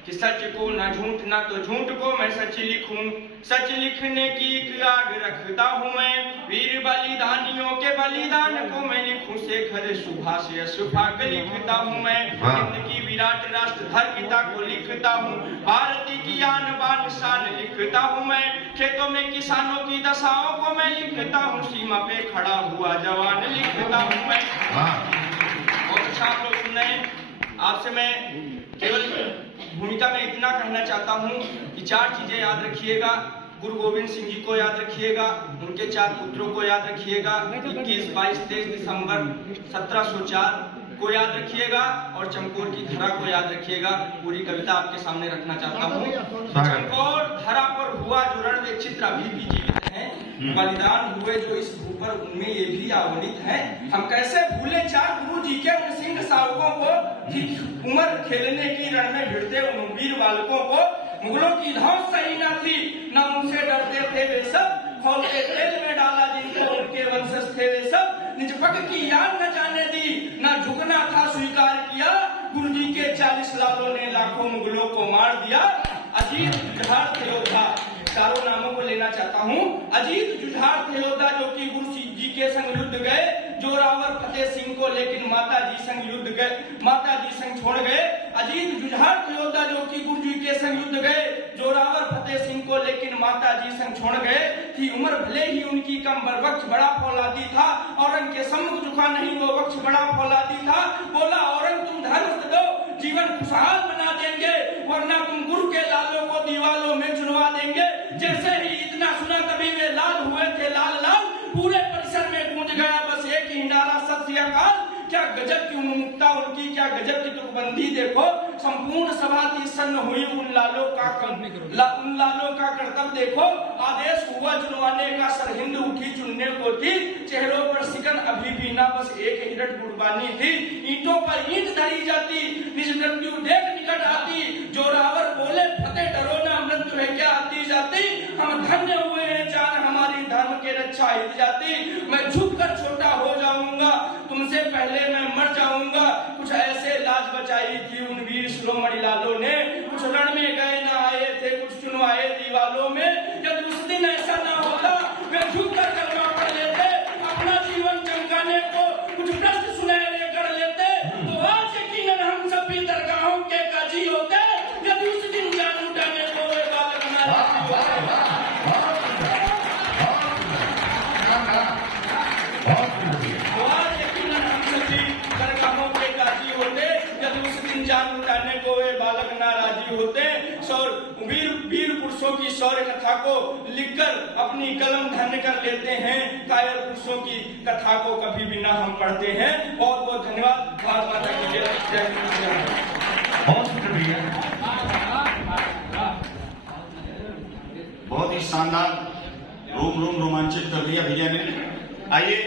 कि सच को ना झूठ ना तो झूठ को मैं सच लिखूं, सच लिखने की एक आग रखता हूं मैं। वीर बलिदानियों के बलिदान को मैं लिखूं, शेखर सुभाष अशफाक लिखता हूं मैं। हिंद की विराट राष्ट्र धर्मिता को लिखता हूं, भारती की आन बान शान लिखता हूं मैं। खेतों में किसानों की दशाओं को मैं लिखता हूं, सीमा पे खड़ा हुआ जवान लिखता हूं मैं। बहुत अच्छा आप लोग सुन रहे हैं। आपसे मैं केवल भूमिका में इतना कहना चाहता हूं कि 4 चीजें याद रखिएगा। गुरु गोविंद सिंह जी को याद रखिएगा, उनके 4 पुत्रों को याद रखिएगा, 21, 22, 23 दिसंबर 1704 को याद रखिएगा और चमकौर की धरा को याद रखिएगा। पूरी कविता आपके सामने रखना चाहता हूँ। चमकौर धरा पर हुआ जो रणवे चित्र अभी भी जीवित है, बलिदान हुए जो इस भू पर उनमें ये भी अवनीत है। हम कैसे भूले 4 गुरु जी के उन सिंह सावकों को, उम्र खेलने की रण में भिड़ते उन वीर बालकों को। मुगलों की धौंस सही न थी, न उनसे डरते थे वे सब, खौल के तेल में डाला जिनको उनके वंशज थे वे सब। निज पग की याद न जाने दी, न झुकना था स्वीकार किया, गुरु जी के 40 लालों ने लाखों मुगलों को मार दिया। अजीत जुझार थे योद्धा, 4 नामों को लेना चाहता हूँ। अजीत जुझार थे योद्धा जो कि गुरु जी के संग युद्ध गए, जोरावर फतेह सिंह को लेकिन माता जी संग युद्ध गए, माता जी संग छोड़ गए। अजीत जुझार थे योद्धा जो कि गुरु जी के संग युद्ध गए, जोरावर फतेह सिंह को लेकिन माता जी संग छोड़ गए। थी उम्र भले ही उनकी कम बर वक्त बड़ा फौलादी था, औरंग के सम्मुख झुका नहीं वो वक्त बड़ा फौलादी था। बोला औरंग तुम धर्म दो, जीवन खुशहाल बना देंगे, वरना तुम गुरु के लालों को दीवालों में चुनवा देंगे। जैसे ही इतना सुना तभी वे लाल हुए थे लाल लाल, पूरे परिसर में गूंज गया बस एक ही नारा सत श्री अकाल। क्या गजब की उन्मुक्ता उनकी, क्या गजब की तुकबंदी देखो। संपूर्ण सभा की सन्न हुई उन लालों का कर्तव्य देखो। आदेश हुआ चुनवाने का, सरहिंद उठी चुनने को थी, चेहरों पर सिकन अभी भी ना बस एक हिरट गुरबानी थी। ईंटों पर ईंट धरी जाती, निज मृत्यु देख निकट आती, जोरावर बोले फतेह डरो ना मृत्यु है क्या आती जाती। हम धन्य हुए हैं जान हमारी धर्म के रक्षा हित जाती। मैं झुक कर छोटा हो जाऊंगा, तुमसे पहले मैं मर जाऊंगा। कुछ ऐसे लाज बचाई थी उन वीर शिरोमणि लालों ने, कुछ रण में गए ना आए थे, कुछ चुनवाए दीवालों में। यदि उस दिन ऐसा ना होता वे झुक कर कलमा पढ़ लेते, अपना जीवन चमकाने को कुछ प्रश्न सुनहरे कर लेते, तो आज यकीनन हम सब भी दरगाहों के काजी होते। यदि उस दिन जान उठाने को वे बालक ना जान उठाने को वे बालक ना राजी होते। वीर पुरुषों की शौर्य कथा को लिखकर अपनी कलम धन्य कर लेते हैं, कायर पुरुषों की कथा को कभी भी ना हम पढ़ते हैं। बहुत बहुत धन्यवाद। भारत माता की जय, जय हिंद। बहुत शुक्रिया, बहुत ही शानदार, रोम रोमांचित कर दिया भैया ने। आइए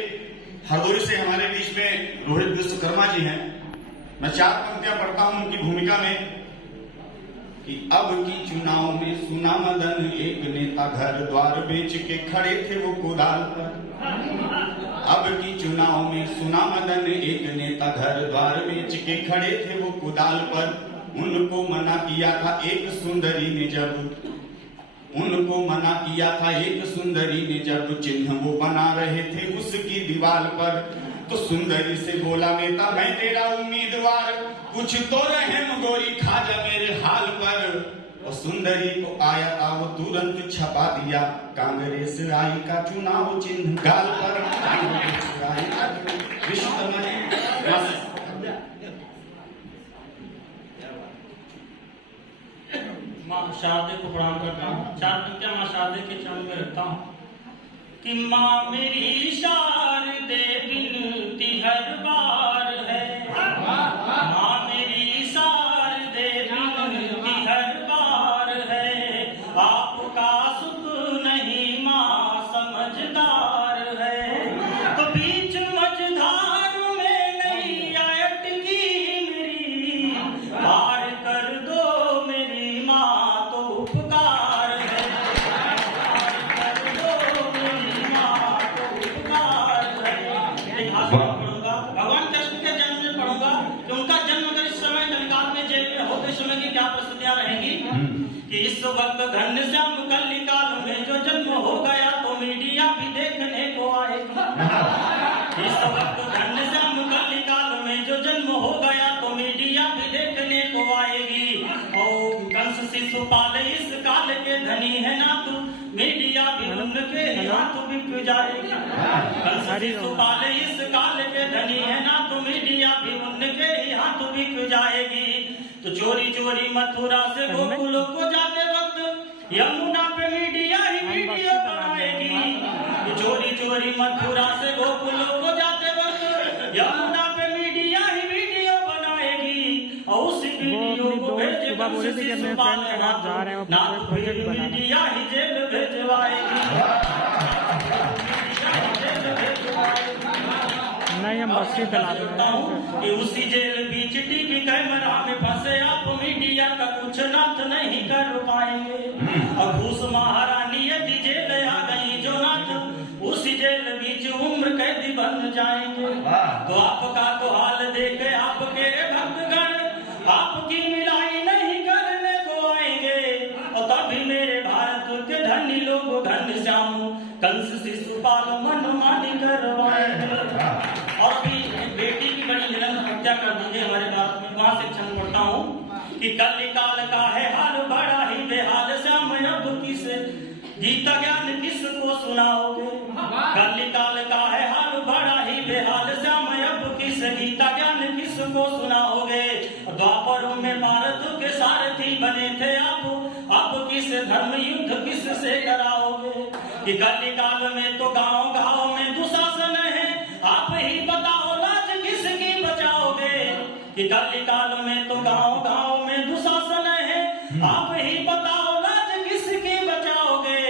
हरदोई से हमारे बीच में रोहित विश्वकर्मा जी हैं। मैं 4 पंक्तियां पढ़ता हूं उनकी भूमिका में। कि अब की चुनाव में सुना मदन एक नेता घर द्वार बेच के खड़े थे वो कुदाल पर। अब की चुनाव में सुना मदन एक नेता घर द्वार बेच के खड़े थे वो कुदाल पर। उनको मना किया था एक सुंदरी ने जब, उनको मना किया था एक सुंदरी ने जब, चिन्ह वो बना रहे थे उसकी की दीवार पर। तो सुंदरी से बोला नेता मैं तेरा उम्मीदवार, कुछ तो रहम गोरी खा जा मेरे हाल पर। और सुंदरी को आया था वो तुरंत छपा दिया, कांग्रेस राई का चुनाव चिन्ह गाल पर। माँ शारदे को प्रणाम करता हूँ। चार पंक्तियां माँ शारदे के चरण में रखता हूँ कि माँ मेरी शारदे बिनती हर बार है, माँ मेरी शारदे बिनती हर बार है, आपका सुख नहीं माँ समझदार है। तो बीच मझधार में नहीं अटकी मेरी, पार कर दो मेरी माँ तो उपकार है, पार कर दो मेरी माँ तो उपकार है। इतिहास में पढ़ूंगा, भगवान कृष्ण के जन्म में पढ़ूंगा कि उनका जन्म अगर इस समय कलिकाल में जेल में हो तो इस समय की क्या परिस्थितियां रहेंगी। कि इस वक्त घनश्याम कलिकाल में जो जन्म हो गया तो मीडिया भी देखने को आएगा। इस वक्त घनश्याम कलिकाल में जो जन्म हो गया तो मीडिया भी देखने को आएगी। और कंस शिशुपाल इस काल के धनी है ना तू, मीडिया भी उनके हाथ बिक जाएगी। कंस शिशुपाल इस काल के धनी है ना तो मीडिया भी उनके हाथ बिक जाएगी। तो चोरी चोरी मथुरा से गोकुल को जाते वक्त यमुना पे मीडिया ही वीडियो बनाएगी। तो चोरी चोरी मथुरा से गोकुल को जाते वक्त यमुना पे मीडिया ही वीडियो बनाएगी। और उस वीडियो को भेजे कंस शिशुपाल ना तो फिर मीडिया ही जेल भेजवाएगी। नहीं हम बस कि उसी जेल बीच टीवी कैमरा में फंसे आप मीडिया का कुछ नाथ नहीं कर पाएंगे। और घूस महारानी यदि जेल आ गई जो नाथ, उसी जेल बीच उम्र कैदी बन जाएंगे। तो आपका तो हाल देखे आपके भक्तगण आपकी मिलाई नहीं करने को आएंगे। और तभी मेरे भारत के धनी लोग घनश्याम कंस शिशुपाल मनमानी करवाएंगे। और अभी बेटी की बड़ी जलन हत्या कर दी हमारे भारत में। वहां से छंद पढ़ता हूँ कि कलिकाल का है हाल बड़ा ही बेहाल, श्याम अब किस गीता ज्ञान किसको सुनाओगे। कलिकाल का है हाल बड़ा ही बेहाल, श्याम अब किस गीता ज्ञान किसको सुनाओगे। द्वापर में भारत के सारथी बने थे आप, अब किस धर्म युद्ध किस से कराओगे। कि कलिकाल में तो गांव गांव में दुशासन है, आप ही बताओ लाज किसकी बचाओगे। कि कलिकाल में तो गांव गांव में दुशासन है, आप ही बताओ लाज किसकी बचाओगे।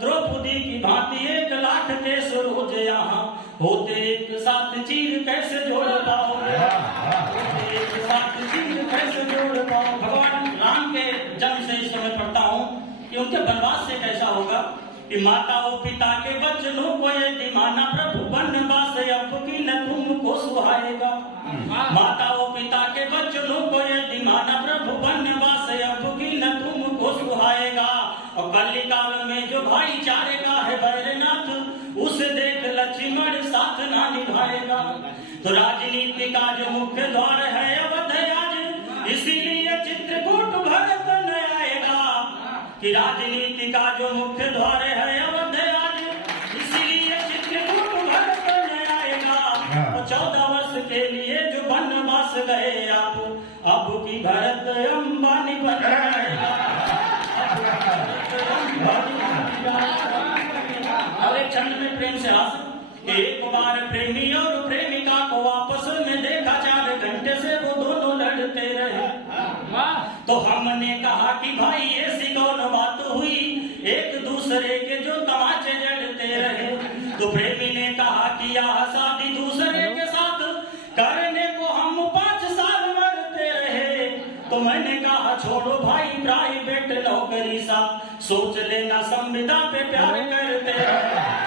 द्रौपदी की भांति 1 लाख के सरोज यहाँ होते एक साथ चीर कैसे जोड़ पाओगे, होते एक साथ चीर कैसे जोड़ पाओ। भगवान राम के जन्म से इस समय पढ़ता हूँ कि उनके वनवास से कैसा होगा। कि माता और पिता के वचनों को यदि माना प्रभु वनवास अब की न तुमको सुहाएगा। माता और पिता के वचनों को यदि माना प्रभु वनवास अब की न तुमको सुहाएगा। और कलिकाल में जो भाईचारे का है बैरनाथ, उसे देख लक्ष्मण साथ ना निभाएगा। तो राजनीति का जो मुख्य द्वार है अवध आज, इसीलिए चित्रकूट भरत न आएगा। कि राजनीति का जो मुख्य द्वार है अवध आज, इसीलिए चित्रकूट भरत न आएगा। और 14 वर्ष के लिए जो वनवास गए आप, अब की भरत अंबानी बन जाएगा। और एक क्षण में प्रेम से हास, एक बार प्रेमी और प्रेमिका को आपस में देखा, 4 घंटे से वो दोनों लड़ते रहे। तो हमने कहा कि भाई ऐसी कौन बात हुई, एक दूसरे के जो तमाचे जड़ते रहे। तो प्रेमी ने कहा कि यह शादी दूसरे के साथ करने को हम 5 साल मरते रहे। तो मैंने कहा छोड़ो भाई प्राइवेट नौकरी सा, सोच लेना संविदा पे प्यार करते रहे।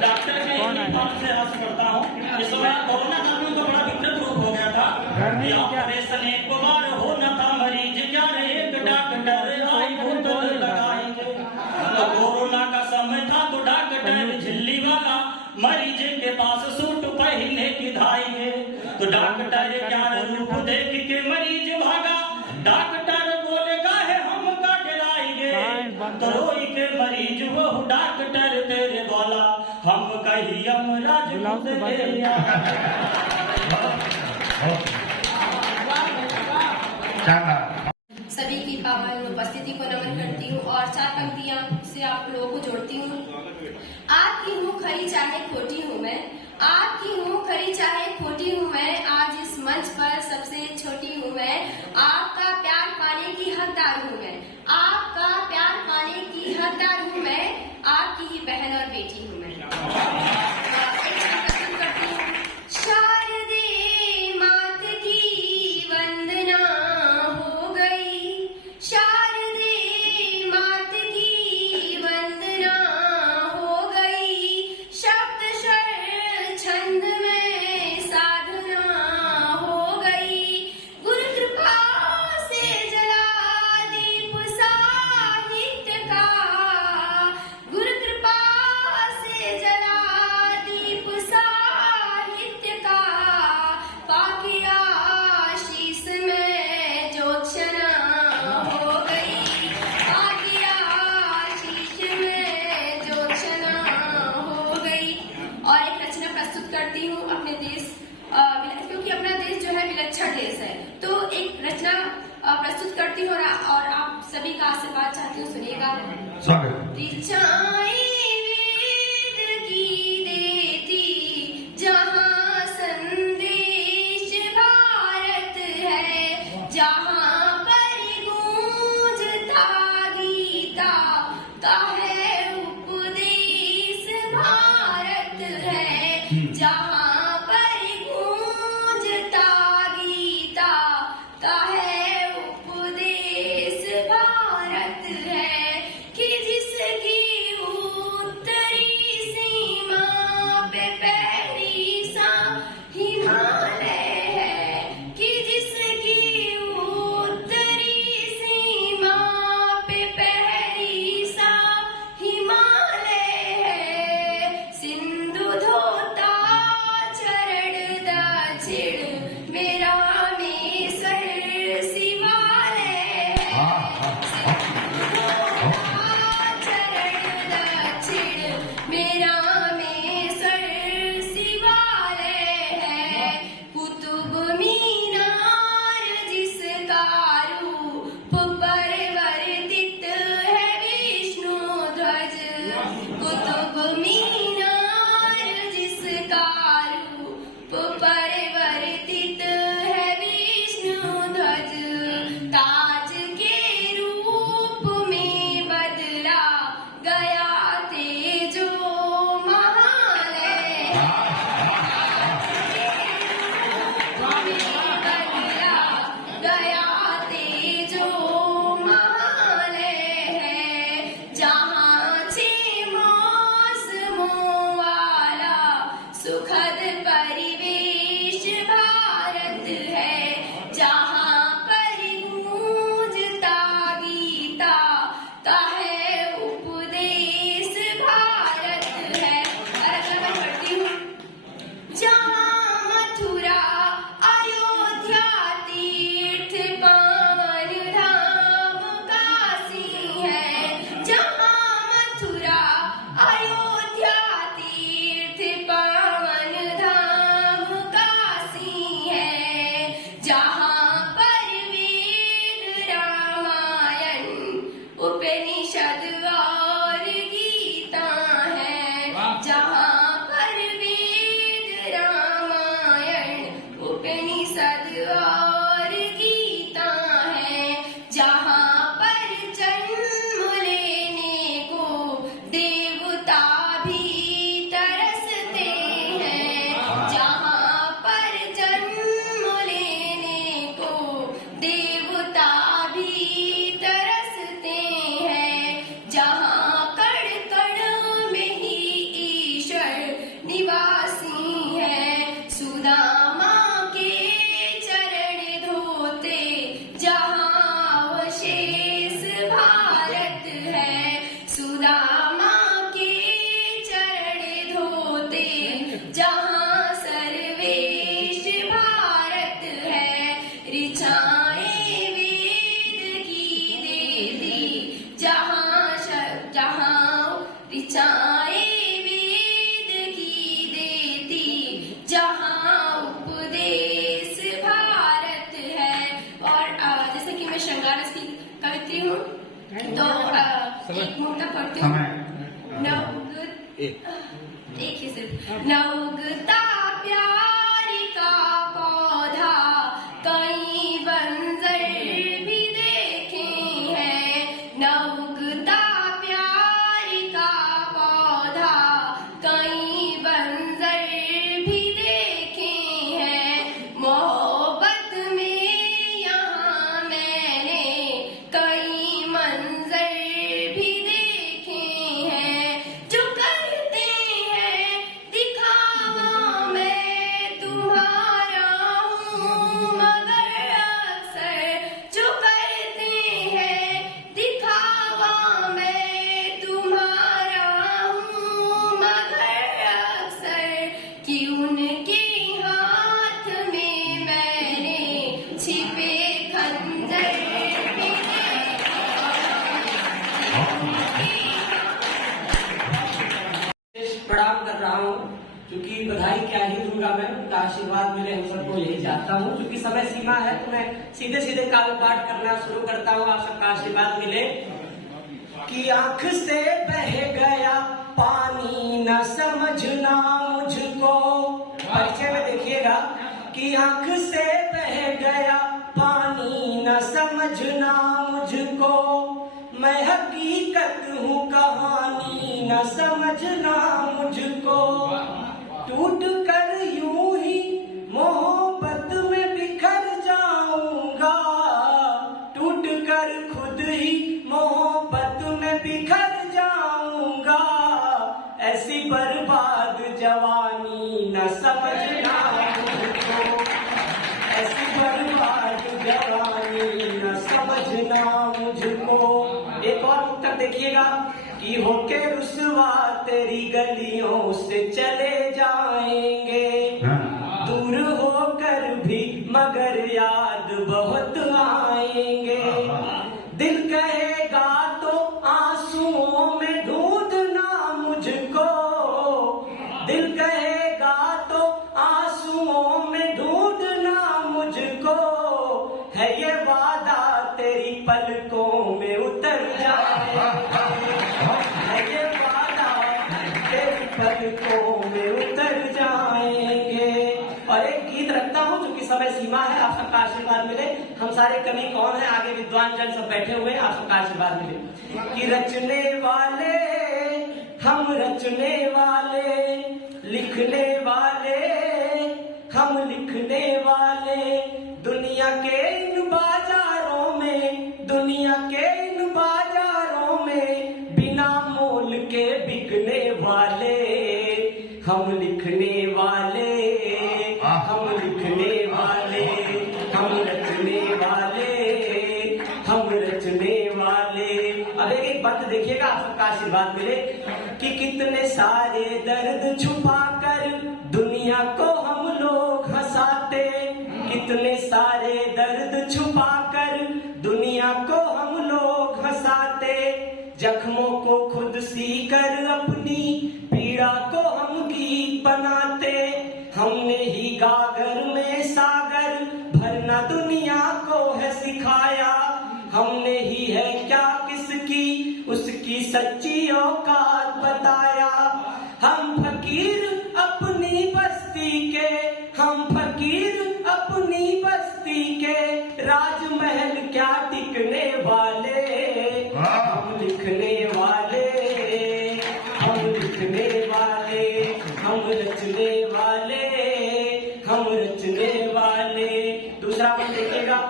डॉक्टर के से अर्ज करता हूँ, इस समय कोरोना कानून का बड़ा विकृत रूप हो गया था। ऑपरेशन एक बार होना था, मरीज क्या रहे तरोई के मरीज वो डॉक्टर तेरे बोला हम कही यमराज खुद ले सभी की पावन उपस्थिति को नमन करती हूँ और 4 पंक्तियां से आप लोगों को जोड़ती हूँ। आपकी हूँ खरी चाहे खोटी हूँ मैं, आपकी हूँ खरी चाहे खोटी हूँ मैं, आज इस मंच पर सबसे छोटी हूँ मैं, आपका प्यार पाने की हकदार हूँ मैं, आपका प्यार पाने की हकदार हूँ मैं, आपकी ही बहन और बेटी हूँ मैं। शारदे मात की वंदना हो गई, शारदे मात की वंदना हो गई, शब्द स्वर छंद में साधना हो गई, गुरु कृपा से जला दीप साहित्य का, गुरु कृपा से जला दीप साहित्य का, पाकी आशीष में ज्योत्सना हो गई, पाकी आशीष में ज्योत्सना हो गई। और एक रचना प्रस्तुत करती हूँ अपने देश, क्योंकि अपना देश जो है विलक्षण देश है, तो एक रचना प्रस्तुत करती हूँ और आप सभी का आशीर्वाद चाहती हूँ, सुनिएगा। ऋचाएं वेद की देती जहाँ संदेश भारत है, जहाँ पर गूंजता गीता का है उपदेश भारत है, जहाँ पर गूंजता गीता का है उपदेश भारत है, कि जिसकी उत्तरी सीमा पे पहली सा हिमालय है, कि जिसकी उत्तरी सीमा पे पहली सा हिमालय है, सिंधु धोता चरण दक्षिण मेरा मेसर शिवालय है, चरण दक्षिण मेरा मेसर शिवालय है, कुतुब मीनार जिसका रूप परिवर्तित है विष्णु ध्वज, कुतुब मीनार जिसका रूप परिवर्तित है विष्णु ध्वज, ताज के रूप हूँ तो एक मुक्ता पढ़ती हूँ। एक ही सिर्फ नवगता प्यारी का पौधा कई बंजर भी देखे हैं। नवगता प्यारी का पौधा कई बंजर भी देखे हैं। मोहब्बत में यहाँ मैंने कई मंजर भी देखे हैं। जो करते हैं दिखावा मैं तुम्हारा हूँ मगर अक्सर। जो करते हैं दिखावा मैं तुम्हारा हूँ मगर अक्सर। कि उनके हाथ में मैंने छिपे खंजर भी प्रणाम कर रहा हूँ, क्योंकि बधाई क्या ही दूंगा मैं, उनका आशीर्वाद मिले हम सबको यही चाहता हूँ। क्योंकि समय सीमा है तो मैं सीधे सीधे काव्य पाठ करना शुरू करता हूँ, आप सबका आशीर्वाद मिले। कि आंख से बह गया पानी न समझना मुझको, परिचय में देखिएगा। कि आंख से बह गया पानी न समझना मुझको, मैं हकीकत हूँ कहानी न समझना मुझको। टूट कर यूं ही मोहब्बत में बिखर जाऊंगा, टूट कर खुद ही मोहब्बत में बिखर जाऊंगा। ऐसी बर्बाद जवानी न समझना मुझको, ऐसी बर्बाद जवानी न समझना मुझको। एक और उत्तर देखिएगा। कि होके रुसवा तेरी गलियों से चले जाएंगे, दूर होकर भी मगर याद बहुत आएंगे। दिल कहेगा तो आंसुओं में ढूंढना मुझको, दिल कहेगा तो आंसुओं में ढूंढना मुझको। है ये वादा तेरी पलकों में उतर जाएगा, है ये वादा तेरी पलकों में उतर जाएंगे। और एक गीत रखता हूँ, क्योंकि समय सीमा है, आप सबका आशीर्वाद मिले। हम सारे कवि कौन है, आगे विद्वान जन सब बैठे हुए हैं, आप सबका आशीर्वाद मिले। कि रचने वाले हम रचने वाले, लिखने वाले हम लिखने वाले, दुनिया के इन बाजारों में, दुनिया के इन बाजारों में बिना मोल के बिकने वाले। हम लिखने वाले, हम लिखने वाले, हम रचने वाले, हम रचने वाले। अब एक बात देखिएगा, आप सबका आशीर्वाद मिले। कि कितने सारे दर्द छुपा कर दुनिया को हम लोग हंसाते, कितने सारे दर्द छुपा कर दुनिया को हम लोग हंसाते। जख्मों को खुद सी कर अपनी पीड़ा को हम गीत बनाते। हमने ही गागर में सागर भरना दुनिया को है सिखाया। हमने ही है क्या किसकी उसकी सच्ची औकात बताया। हम फकीर अपनी बस्ती के, हम फकीर अपनी बस्ती के, राजमहल क्या टिकने वाले। हम लिखने वाले, हम लिखने वाले, हम रचने वाले, हम रचने वाले। दूसरा मन देखिएगा।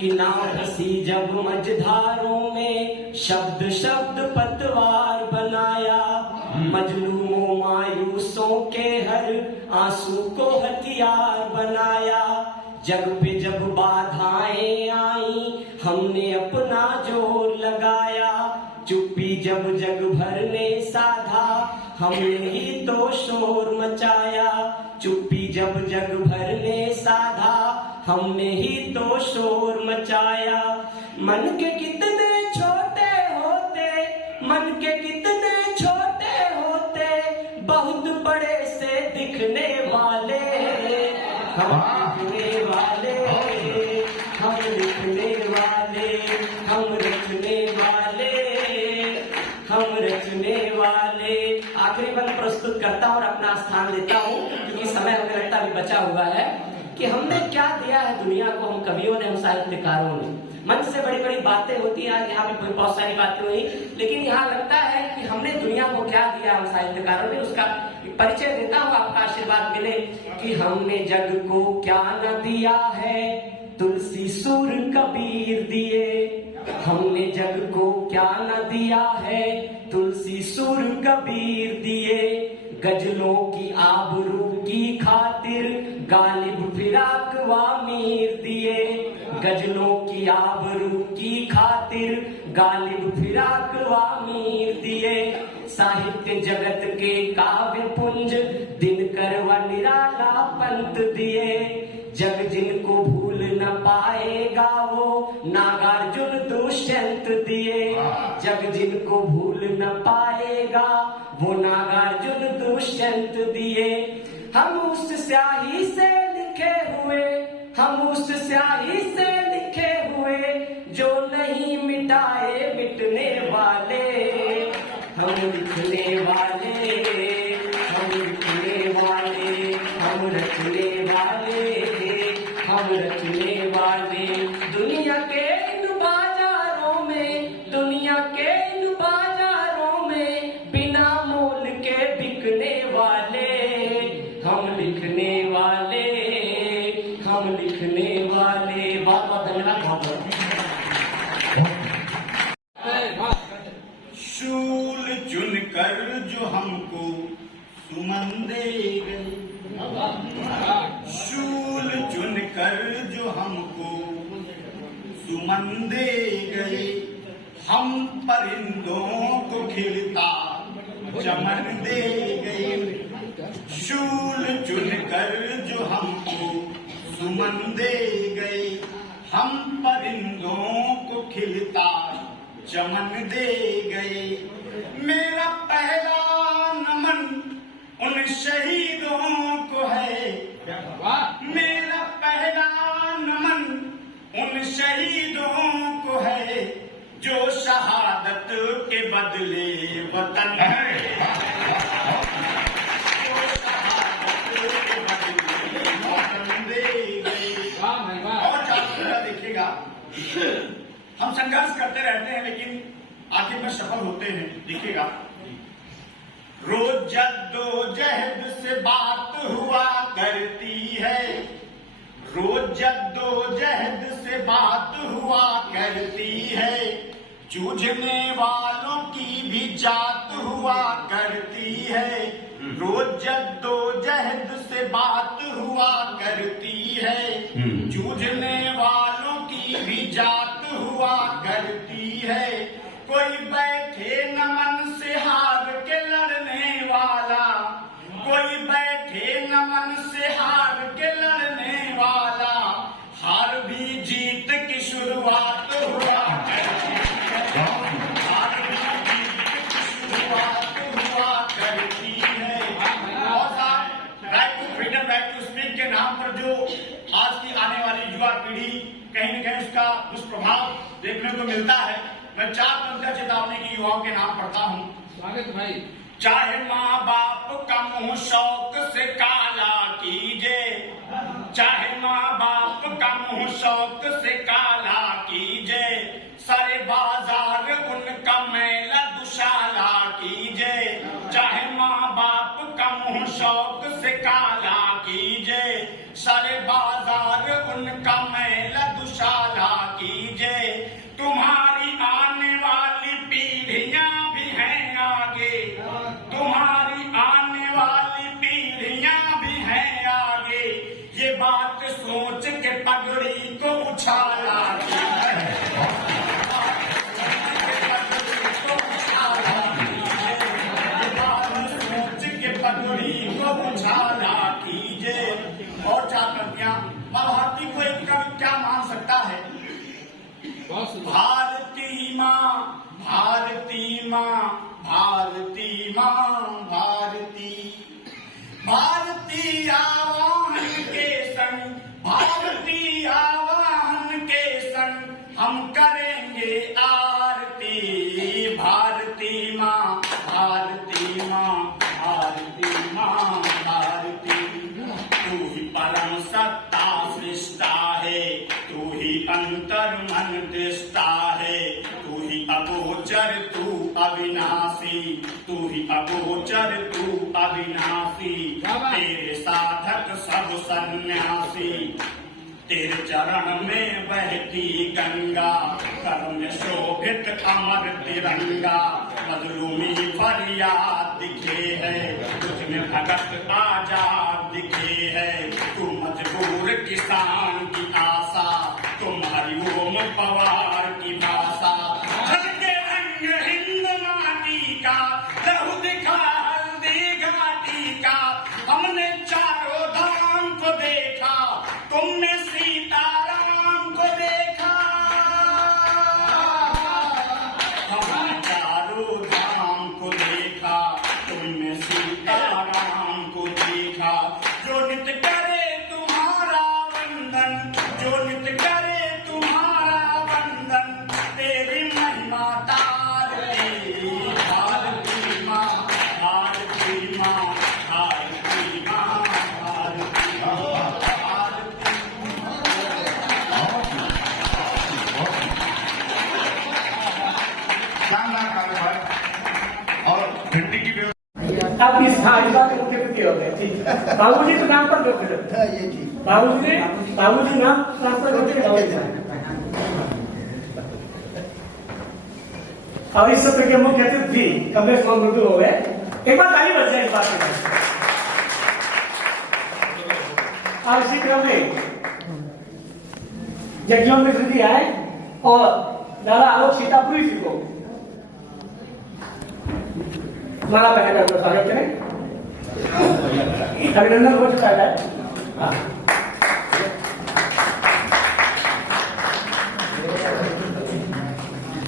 कि नाव फंसी जब मझधारों में, शब्द शब्द पतवार बनाया। मजलूमों मायूसों के हर आंसू को हथियार बनाया। जग पे जब बाधाएं आई हमने अपना जोर लगाया। चुप्पी जब जग भर ने साधा हमने ही तो शोर मचाया। चुप्पी जब जग भर ने साधा हमने ही तो शोर मचाया। मन के कितने छोटे होते, मन के कितने छोटे होते, बहुत बड़े से दिखने वाले। हम लिखने वाले, हम लिखने वाले, हम रचने प्रस्तुत करता हूँ और अपना स्थान देता हूँ, क्योंकि समय हमें लगता अभी बचा हुआ है, कि हमने क्या दिया है दुनिया को, हम कवियों ने, हम साहित्यकारों ने। मन से बड़ी बड़ी बातें होती हैं, यहाँ भी बहुत सारी बातें हुई, लेकिन यहाँ लगता है कि हमने दुनिया को क्या दिया हम साहित्यकारों ने, उसका परिचय देता हूँ, आपका आशीर्वाद मिले। कि हमने जग को क्या न दिया है, तुलसी सूर कबीर दिए। हमने जग को क्या न दिया है, तुलसी सूर कबीर दिए। गजलों की आबरू की खातिर गालिब फिराक वामीर दिए। गजलों की आबरू की खातिर गालिब फिराक वामीर दिए। साहित्य जगत के काव्य पुंज दिनकर व निराला पंत दिए। जग जिनको भूल न पाएगा वो नागार्जुन दुष्यंत दिए। जग जिनको भूल न पाएगा वो नागार्जुन दुष्यंत दिए। हम उस स्याही से लिखे हुए, हम उस स्याही से लिखे हुए जो नहीं मिटाए मिटने वाले। हम लिखने वाले, हम लिखने वाले, हम रचने वाले, हम रचने वाले। दुनिया के इन बाजारों में, दुनिया के इन बाजारों में बिना मोल के बिकने वाले। हम लिखने वाले, हम लिखने वाले। बहुत बहुत धन्यवाद, बहुत बहुत। शूल चुनकर जो हमको सुमन दे गए, शूल चुनकर जो हमको सुमन दे गए। हम परिंदों को खिलता चमन दे गए। शूल चुनकर जो हमको सुमन दे गए। हम परिंदों को खिलता चमन दे गए। मेरा पहला नमन उन शहीदों को है। मेरा पहला नमन उन शहीदों को है जो शहादत के बदले वतन है। जो शहादत के बदले वतन दे गए। और चार देखिएगा, हम संघर्ष करते रहते हैं लेकिन आखिर में सफल होते हैं। देखिएगा, रोज जद्दोजहद से बात हुआ करती है। रोज जद्दोजहद से बात हुआ करती है। जूझने वालों की भी जात हुआ करती है। रोज जद्दोजहद से बात हुआ करती है। जूझने वालों की भी जात हुआ करती है। कोई बैठे नमन से हार के लड़ने वाला, कोई बैठे नमन से हार के लड़ने वाला, हार भी जीत की शुरुआत हुआ करती है। हार भी जीत की शुरुआत हुआ करती है। और साथ right to freedom, right to speak के नाम पर जो आज की आने वाली युवा पीढ़ी कहीं न कहीं उसका दुष्प्रभाव देखने को मिलता है। मैं 4 पंक्तियां चेतावनी की युवाओं के नाम पढ़ता हूँ। स्वागत भाई। चाहे माँ बाप का मुंह शौक से काला कीजे, चाहे माँ बाप का मुंह शौक से काला कीजे, सारे बाजार उनका मैला दुशाला कीजे। चाहे माँ बाप का मुंह शौक से काला कीजे, सारे बाजार उनका मैला दुशाला कीजे। तुम्हारी आने वाली पीढ़ियां भी हैं आगे, तुम्हारी आने वाली पीढ़ियां भी हैं आगे। ये बात सोच के पगड़ी को उछाला। अगोचर तू अविनाशी, तू ही अगोचर तू अविनाशी, तेरे साधक सब सन्यासी, तेरे चरण में बहती गंगा, कर में शोभित अमर तिरंगा, मजलूमी फरियाद दिखे है, तुझ में भगत आजाद दिखे है, तू मजबूर किसान की आशा, तुम हरिओम पवार की भाषा, झलके रंग हिंद माटी का, लहू दिखा हल्दी घाटी का, हमने चारों धाम को देखा, तुमने सीताराम को देखा, हमने चारों धाम को देखा, तुमने सीताराम को देखा, जो नित्य करे तुम्हारा वंदन, जो नित्य करे तुम्हारा वंदन, तेरी महिमा तारती, भारती माँ, भारती माँ, भारती माँ, भारती माँ, भारती। शानदार कार्यभार और भिंडी की व्यवस्था। अब इस बात के मुख्य व्यक्ति हो गए, ठीक। बाबूजी तो नाम पर जोड़ बाबूजी नाम ट्रांसफर करके और इस सत्र के मुख्य अतिथि कमलेश मृदु हो गए। एक बार ताली बज जाए इस बात के। और इसी क्रम में जगजीवन मिश्र जी आए और दादा आलोक सीतापुरी जी को माला पहने का स्वागत करें। अभिनंदन हो चुका है।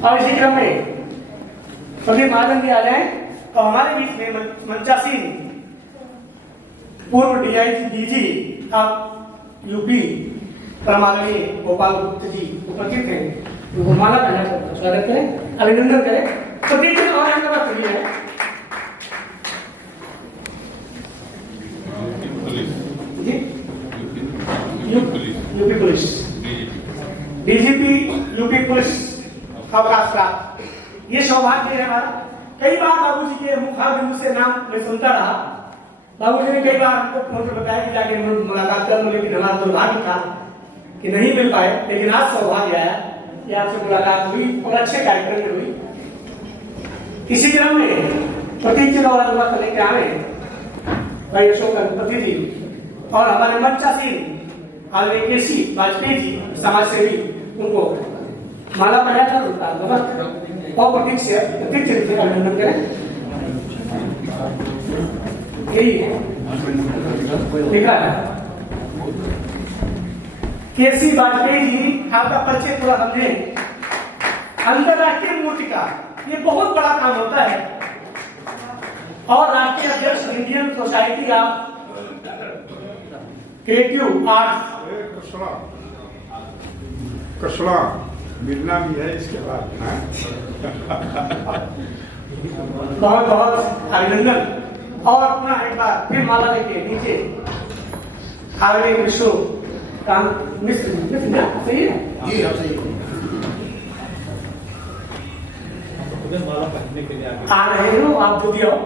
और इसी क्रम में सभी महाजन भी आ जाए और हमारे बीच में मंचासीन पूर्व डीजी आप यूपी परमागणी गोपाल गुप्त जी उपस्थित हैं, उनको माला पहना स्वागत करें, अभिनंदन करें। तो देखिए और एक बात चली है UP police DGP UP police अवकाश प्राप्त, ये सौभाग्य है हमारा। कई बार बाबूजी के मुखारबिंदु से नाम मैं सुनता रहा। बाबूजी ने कई बार हमको फोन पर बताया कि जाके मुलाकात कर लो, लेकिन हमारा दुर्भाग्य था कि नहीं मिल पाए। लेकिन आज सौभाग्य आया कि आपसे मुलाकात हुई और अच्छे कार्यक्रम में हुई। इसी क्रम में प्रतीक चिन्ह लेके आए भाई अशोक गणपति जी और हमारे मंचासीन आदरणीय केसी वाजपेयी जी समाज सेवी, उनको माला पहनाकर उनका नमस्कार और प्रतीक से अभिनंदन करें। यही लिखा है केसी वाजपेयी जी, आपका परिचय थोड़ा समझें। अंतरराष्ट्रीय मूर्तिका ये बहुत बड़ा काम होता है और राष्ट्रीय अध्यक्ष Indian society of creative art कसड़ा मिलना भी है इसके बाद। बहुत बहुत अभिनंदन। और पुनः एक बार फिर माला लेके नीचे आदरणीय विश्व काम मिश्र सही है जी, आप सही माला पहनने के लिए आ रहे हो आप, बुद्धि आओ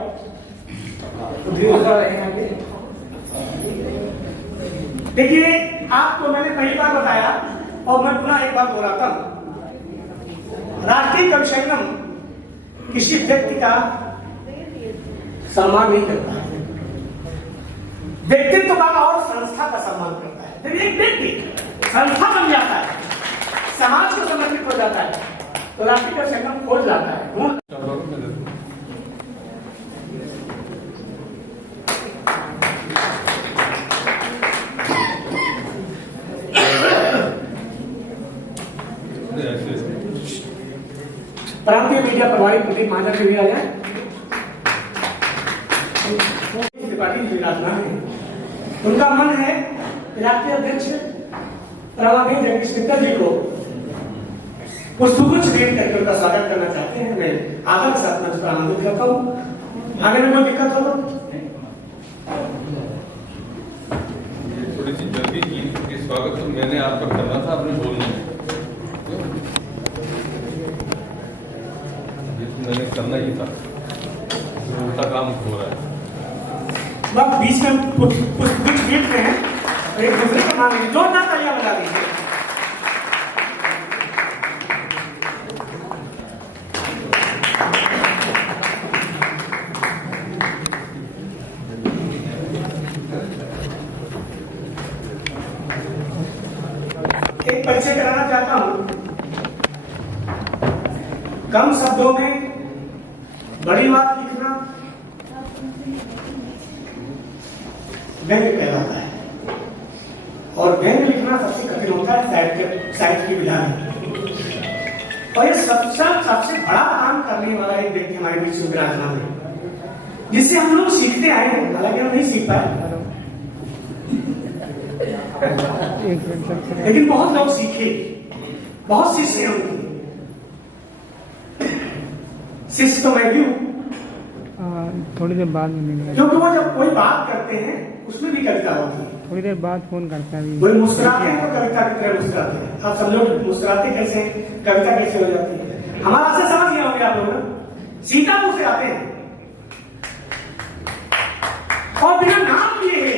रहेंगे। देखिए आपको मैंने पहली बार बताया और मैं पुनः एक बार दोहराता हूं, राष्ट्रीय कवि संगम किसी व्यक्ति का सम्मान नहीं करता है, व्यक्तित्व का और संस्था का सम्मान करता है। जब एक व्यक्ति संस्था बन जाता है, समाज को समर्पित हो जाता है, तो राष्ट्रीय कवि संगम खोज जाता है। प्रांतीय मीडिया प्रभारी प्रदीप महाजन जी भी आ जाए। त्रिपाठी जी विराजमान है, उनका मन है राष्ट्रीय अध्यक्ष प्रभारी जगदीश मित्तल जी को पुष्पगुच्छ भेंट करके उनका स्वागत करना चाहते हैं। मैं आदर के साथ मंच पर आमंत्रित करता हूँ। आगे में कोई दिक्कत हो थोड़ी सी जल्दी की स्वागत तो मैंने आप पर करना था, आपने बोलना है। मैंने करना ही था, उल्टा काम हो रहा है। वक्त बीच में कुछ गिरते हैं और एक दूसरे को मांगे, जोरदार तालियां बजा दीजिए। एक परिचय कराना चाहता हूं, कम शब्दों में बड़ी बात लिखना व्यंग्य कहलाता है, और व्यंग्य लिखना सबसे कठिन होता है साहित्य की विधा में। और ये सबसे बड़ा काम करने वाला एक व्यक्ति हमारे बीच में विराजमान है, जिससे हम लोग सीखते आए हैं, हालांकि हम नहीं सीख पाए, लेकिन बहुत लोग सीखे, बहुत शिष्य हैं उनके। शिष्य तो मैं भी हूं, थोड़ी देर बाद मिलेंगे, क्योंकि वो जब कोई बात करते हैं उसमें भी कविता होती है। थोड़ी देर बाद फोन करता है। कोई मुस्कुराते हैं तो कविता की तरह मुस्कुराते हैं। आप सब लोग मुस्कुराते कैसे हैं, कविता कैसे हो जाती है? हमारा से समझ गया होंगे आप लोग, सीतापुर से आते हैं और बिना नाम लिए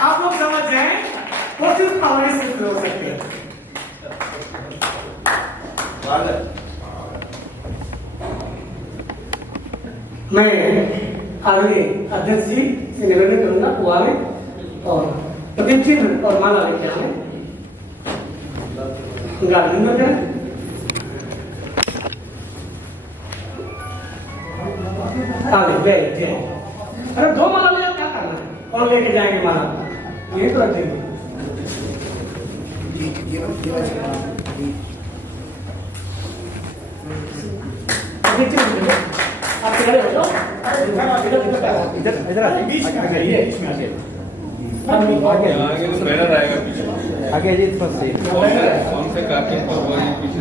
आप लोग समझ जाए वो सिर्फ पावने से शुरू हो सकते हैं। मैं आदरणीय अध्यक्ष जी से निवेदन करूंगा कुआ में और प्रतीक चिन्ह और माला लेके आए गार्डन करें। आगे बैठे, अरे दो माला ले क्या करना है, और लेके जाएंगे माला, ये तो रखेंगे। आप खड़े हो जाओ, इधर बीच में आ जाइए, इसमें आ जाइए। आगे तो बैनर आएगा पीछे, आगे जी थोड़ा सही कौन से कार्टून पर वो है पीछे।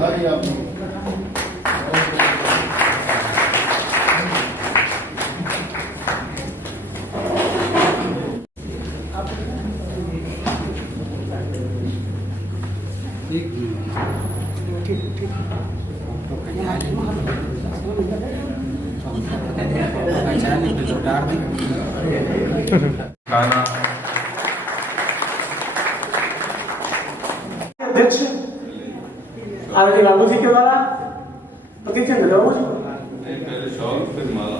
भाई आप गाना अध्यक्ष आदरणीय बाबू जी के द्वारा प्रतीक चिन्ह बाबू जी। पहले शॉल फिर माला।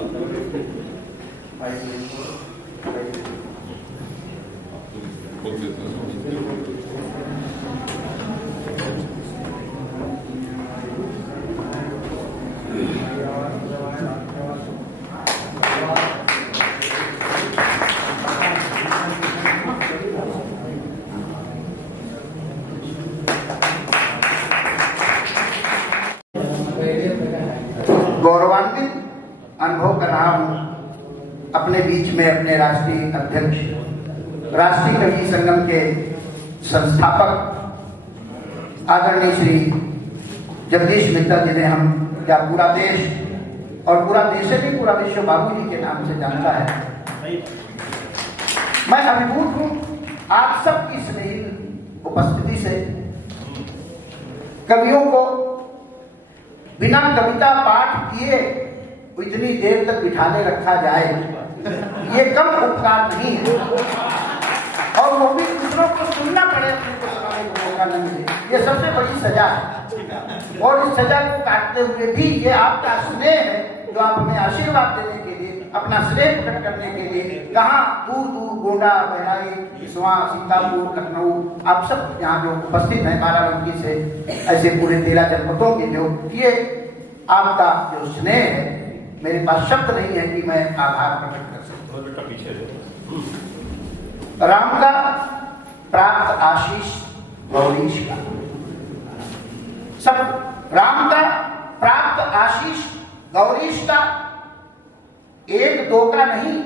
बोल देते हैं। गौरवान्वित अनुभव कर रहा हूं अपने बीच में अपने राष्ट्रीय अध्यक्ष, राष्ट्रीय कवि संगम के संस्थापक आदरणीय श्री जगदीश मित्तल जिन्हें हम क्या पूरा देश और पूरा देश भी पूरा विश्व बाबू जी के नाम से जानता है। मैं अभिभूत हूं आप सबकी स्नेहित उपस्थिति से। कवियों को बिना कविता पाठ किए इतनी देर तक बिठाने रखा जाए, ये कम उपकार नहीं है, और वो भी दूसरों को सुनना पड़े, अपने को सुनाने को मौका न मिले, ये सबसे बड़ी सजा है। और इस सजा को काटते हुए भी ये आपका स्नेह है, जो आप हमें आशीर्वाद देने के लिए, अपना स्नेह प्रकट करने के लिए कहाँ दूर दूर गोंडा, बहराइच, इसवा, सीतापुर, लखनऊ, आप सब यहाँ जो उपस्थित हैं बाराबंकी से, ऐसे पूरे 13 जनपदों के जो, ये आपका जो स्नेह है, मेरे पास शब्द नहीं है कि मैं आभार प्रकट कर सकूं। राम का प्राप्त आशीष गौरीश का, सब राम का प्राप्त आशीष गौरीश का, 1-2 का नहीं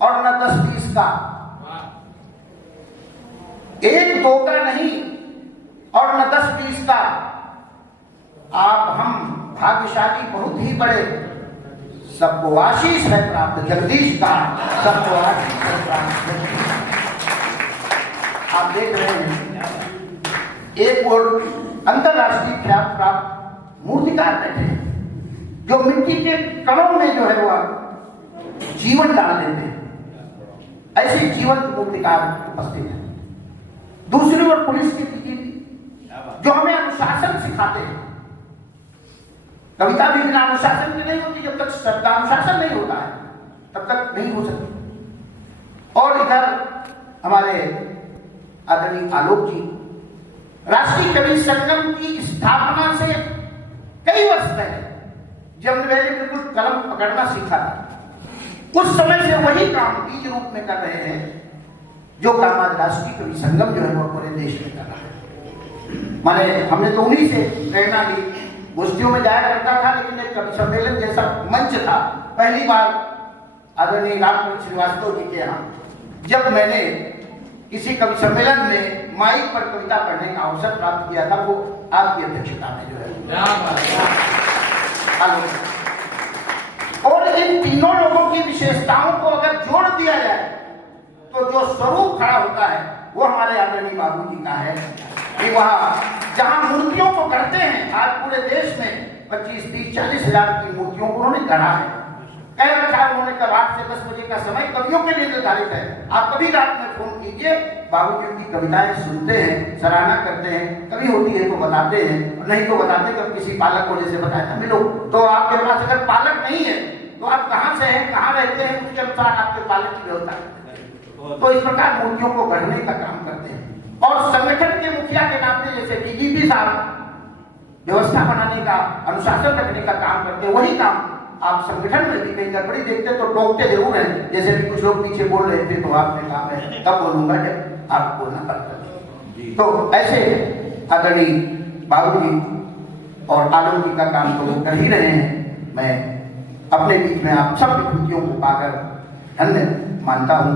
और न 10-20 का, 1-2 का नहीं का आप हम भाग्यशाली बहुत ही बड़े, सबको आशीष है प्राप्त जगदीश का, सबको आशीष है प्राप्त। आप देख रहे हैं एक और अंतरराष्ट्रीय ख्याति प्राप्त मूर्तिकार बैठे हैं जो मिट्टी के कणों में जो है वह जीवन डाल देते हैं, ऐसे जीवंत मूर्तिकार उपस्थित है। दूसरी ओर पुलिस की टीम जो हमें अनुशासन सिखाते हैं। कविता भी बिना अनुशासन की नहीं होती, जब तक शब्द अनुशासन नहीं होता है तब तक नहीं हो सकती। और इधर हमारे आदरणीय आलोक जी, राष्ट्रीय कवि संगम की स्थापना से कई वर्ष पहले जब मैंने बिल्कुल कलम पकड़ना सीखा था, उस समय से वही काम बीज रूप में कर रहे हैं जो काम आज राष्ट्रीय कवि संगम जो है वो पूरे देश में कर रहा है। माने हमने तो उन्हीं से प्रेरणा ली, गोष्ठियों में जाया करता था, लेकिन एक कवि सम्मेलन जैसा मंच था पहली बार आदरणीय रामकृष्ण श्रीवास्तव जी के यहाँ जब मैंने किसी कवि सम्मेलन में माइक पर कविता पढ़ने का अवसर प्राप्त किया था, वो आपकी अध्यक्षता में जो है। और इन तीनों लोगों की विशेषताओं को अगर जोड़ दिया जाए तो जो स्वरूप खड़ा होता है वो हमारे आदरणीय बाबू जी का है कि वहां जहां मूर्तियों को करते हैं, आज पूरे देश में 25, 30, 40 हजार की मूर्तियों को उन्होंने गढ़ा है। कह रखा है उन्होंने कब 8 से 10 बजे का समय कवियों के लिए निर्धारित है। आप कभी रात में फोन कीजिए, बाबू जी की कविताएं सुनते हैं, सराहना करते हैं, कभी होती है तो बताते हैं, नहीं तो बताते कब किसी पालक को जैसे बताया था मिलो, तो आपके पास अगर पालक नहीं है तो आप कहाँ से हैं, कहाँ रहते हैं, उसके अनुसार आपके पालक की व्यवस्था है। तो इस प्रकार मूर्तियों को गढ़ने का काम करते हैं। और संगठन के मुखिया के नाते जैसे डीजीपी साहब व्यवस्था बनाने का, अनुशासन रखने का काम करते हैं, वही काम आप संगठन में भी कहीं गड़बड़ी देखते तो टोकते जरूर हैं। जैसे भी कुछ लोग पीछे बोल रहे थे तो आपने कहा मैं तब बोलूंगा जब आप बोलना पड़ता। तो ऐसे आदरणीय बाबू जी और आलोक जी का काम तो वो कर ही रहे हैं। मैं अपने बीच में आप सब विभूतियों को पाकर धन्य मानता हूं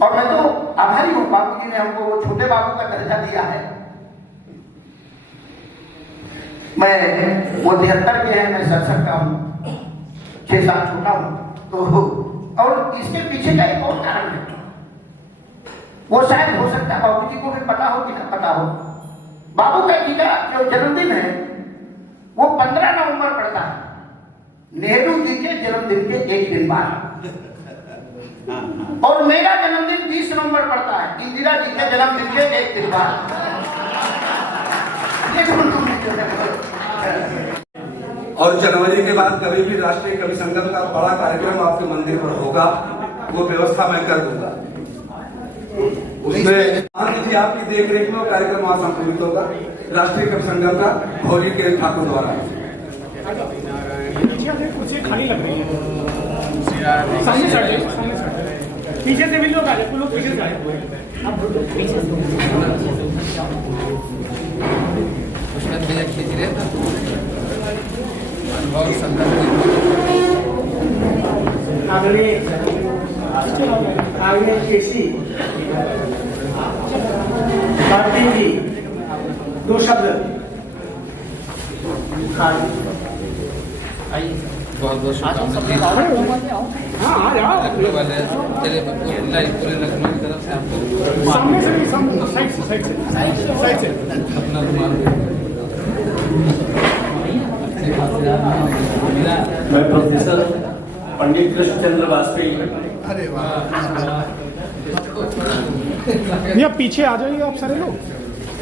और मैं तो आभारी हूं, बाबू जी ने हमको वो छोटे बाबू का दर्जा दिया है। मैं वो 73 के हैं, मैं 67 का हूं, 6 साल छोटा हूं। तो और इसके पीछे का एक और कारण है, वो शायद हो सकता है बाबू जी को भी पता हो कि ना पता हो। बाबू जी का जो जन्मदिन है वो 15 नवंबर पड़ता है, नेहरू जी के जन्मदिन के एक दिन बाद। और मेरा जन्मदिन 20 नवंबर पड़ता है, इंदिरा जी के जन्मदिन के एक दिन बाद। और जनवरी के बाद कभी भी राष्ट्रीय कवि संगम का बड़ा कार्यक्रम आपके मंदिर पर होगा, वो व्यवस्था मैं कर दूंगा। उसमें जी आपकी देखरेख में कार्यक्रम वहां संपन्न होगा राष्ट्रीय कवि संगम का होली के ठाकुर द्वारा। खाली लग रही है, सामने पीछे से भी लोग आ जाए, लोग पीछे से आए। उसमें भैया खींच रहे थे अनुभव संदर्भ आगे केसी मार्टिन जी 2 शब्द। बहुत बहुत शुभकामनाएं। हाँ आ जाओ चलिए पूरे लखनऊ की तरफ से आपको सामने से साइड से अपना रुमाल मैं प्रोफेसर पंडित कृष्णचंद्र वाजपेयी। अरे भैया पीछे आ जाइए आप सारे लोग,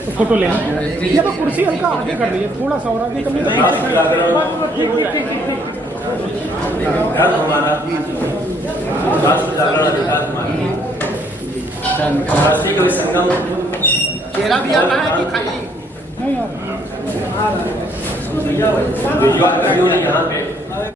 तो फोटो लेना। ये तो कुर्सी हल्का आगे कर दीजिए, थोड़ा सा और आगे कर लीजिए। राष्ट्रीय कवि संगम चेहरा भी आ रहा है कि खाली जो युवा कवियों ने यहाँ पे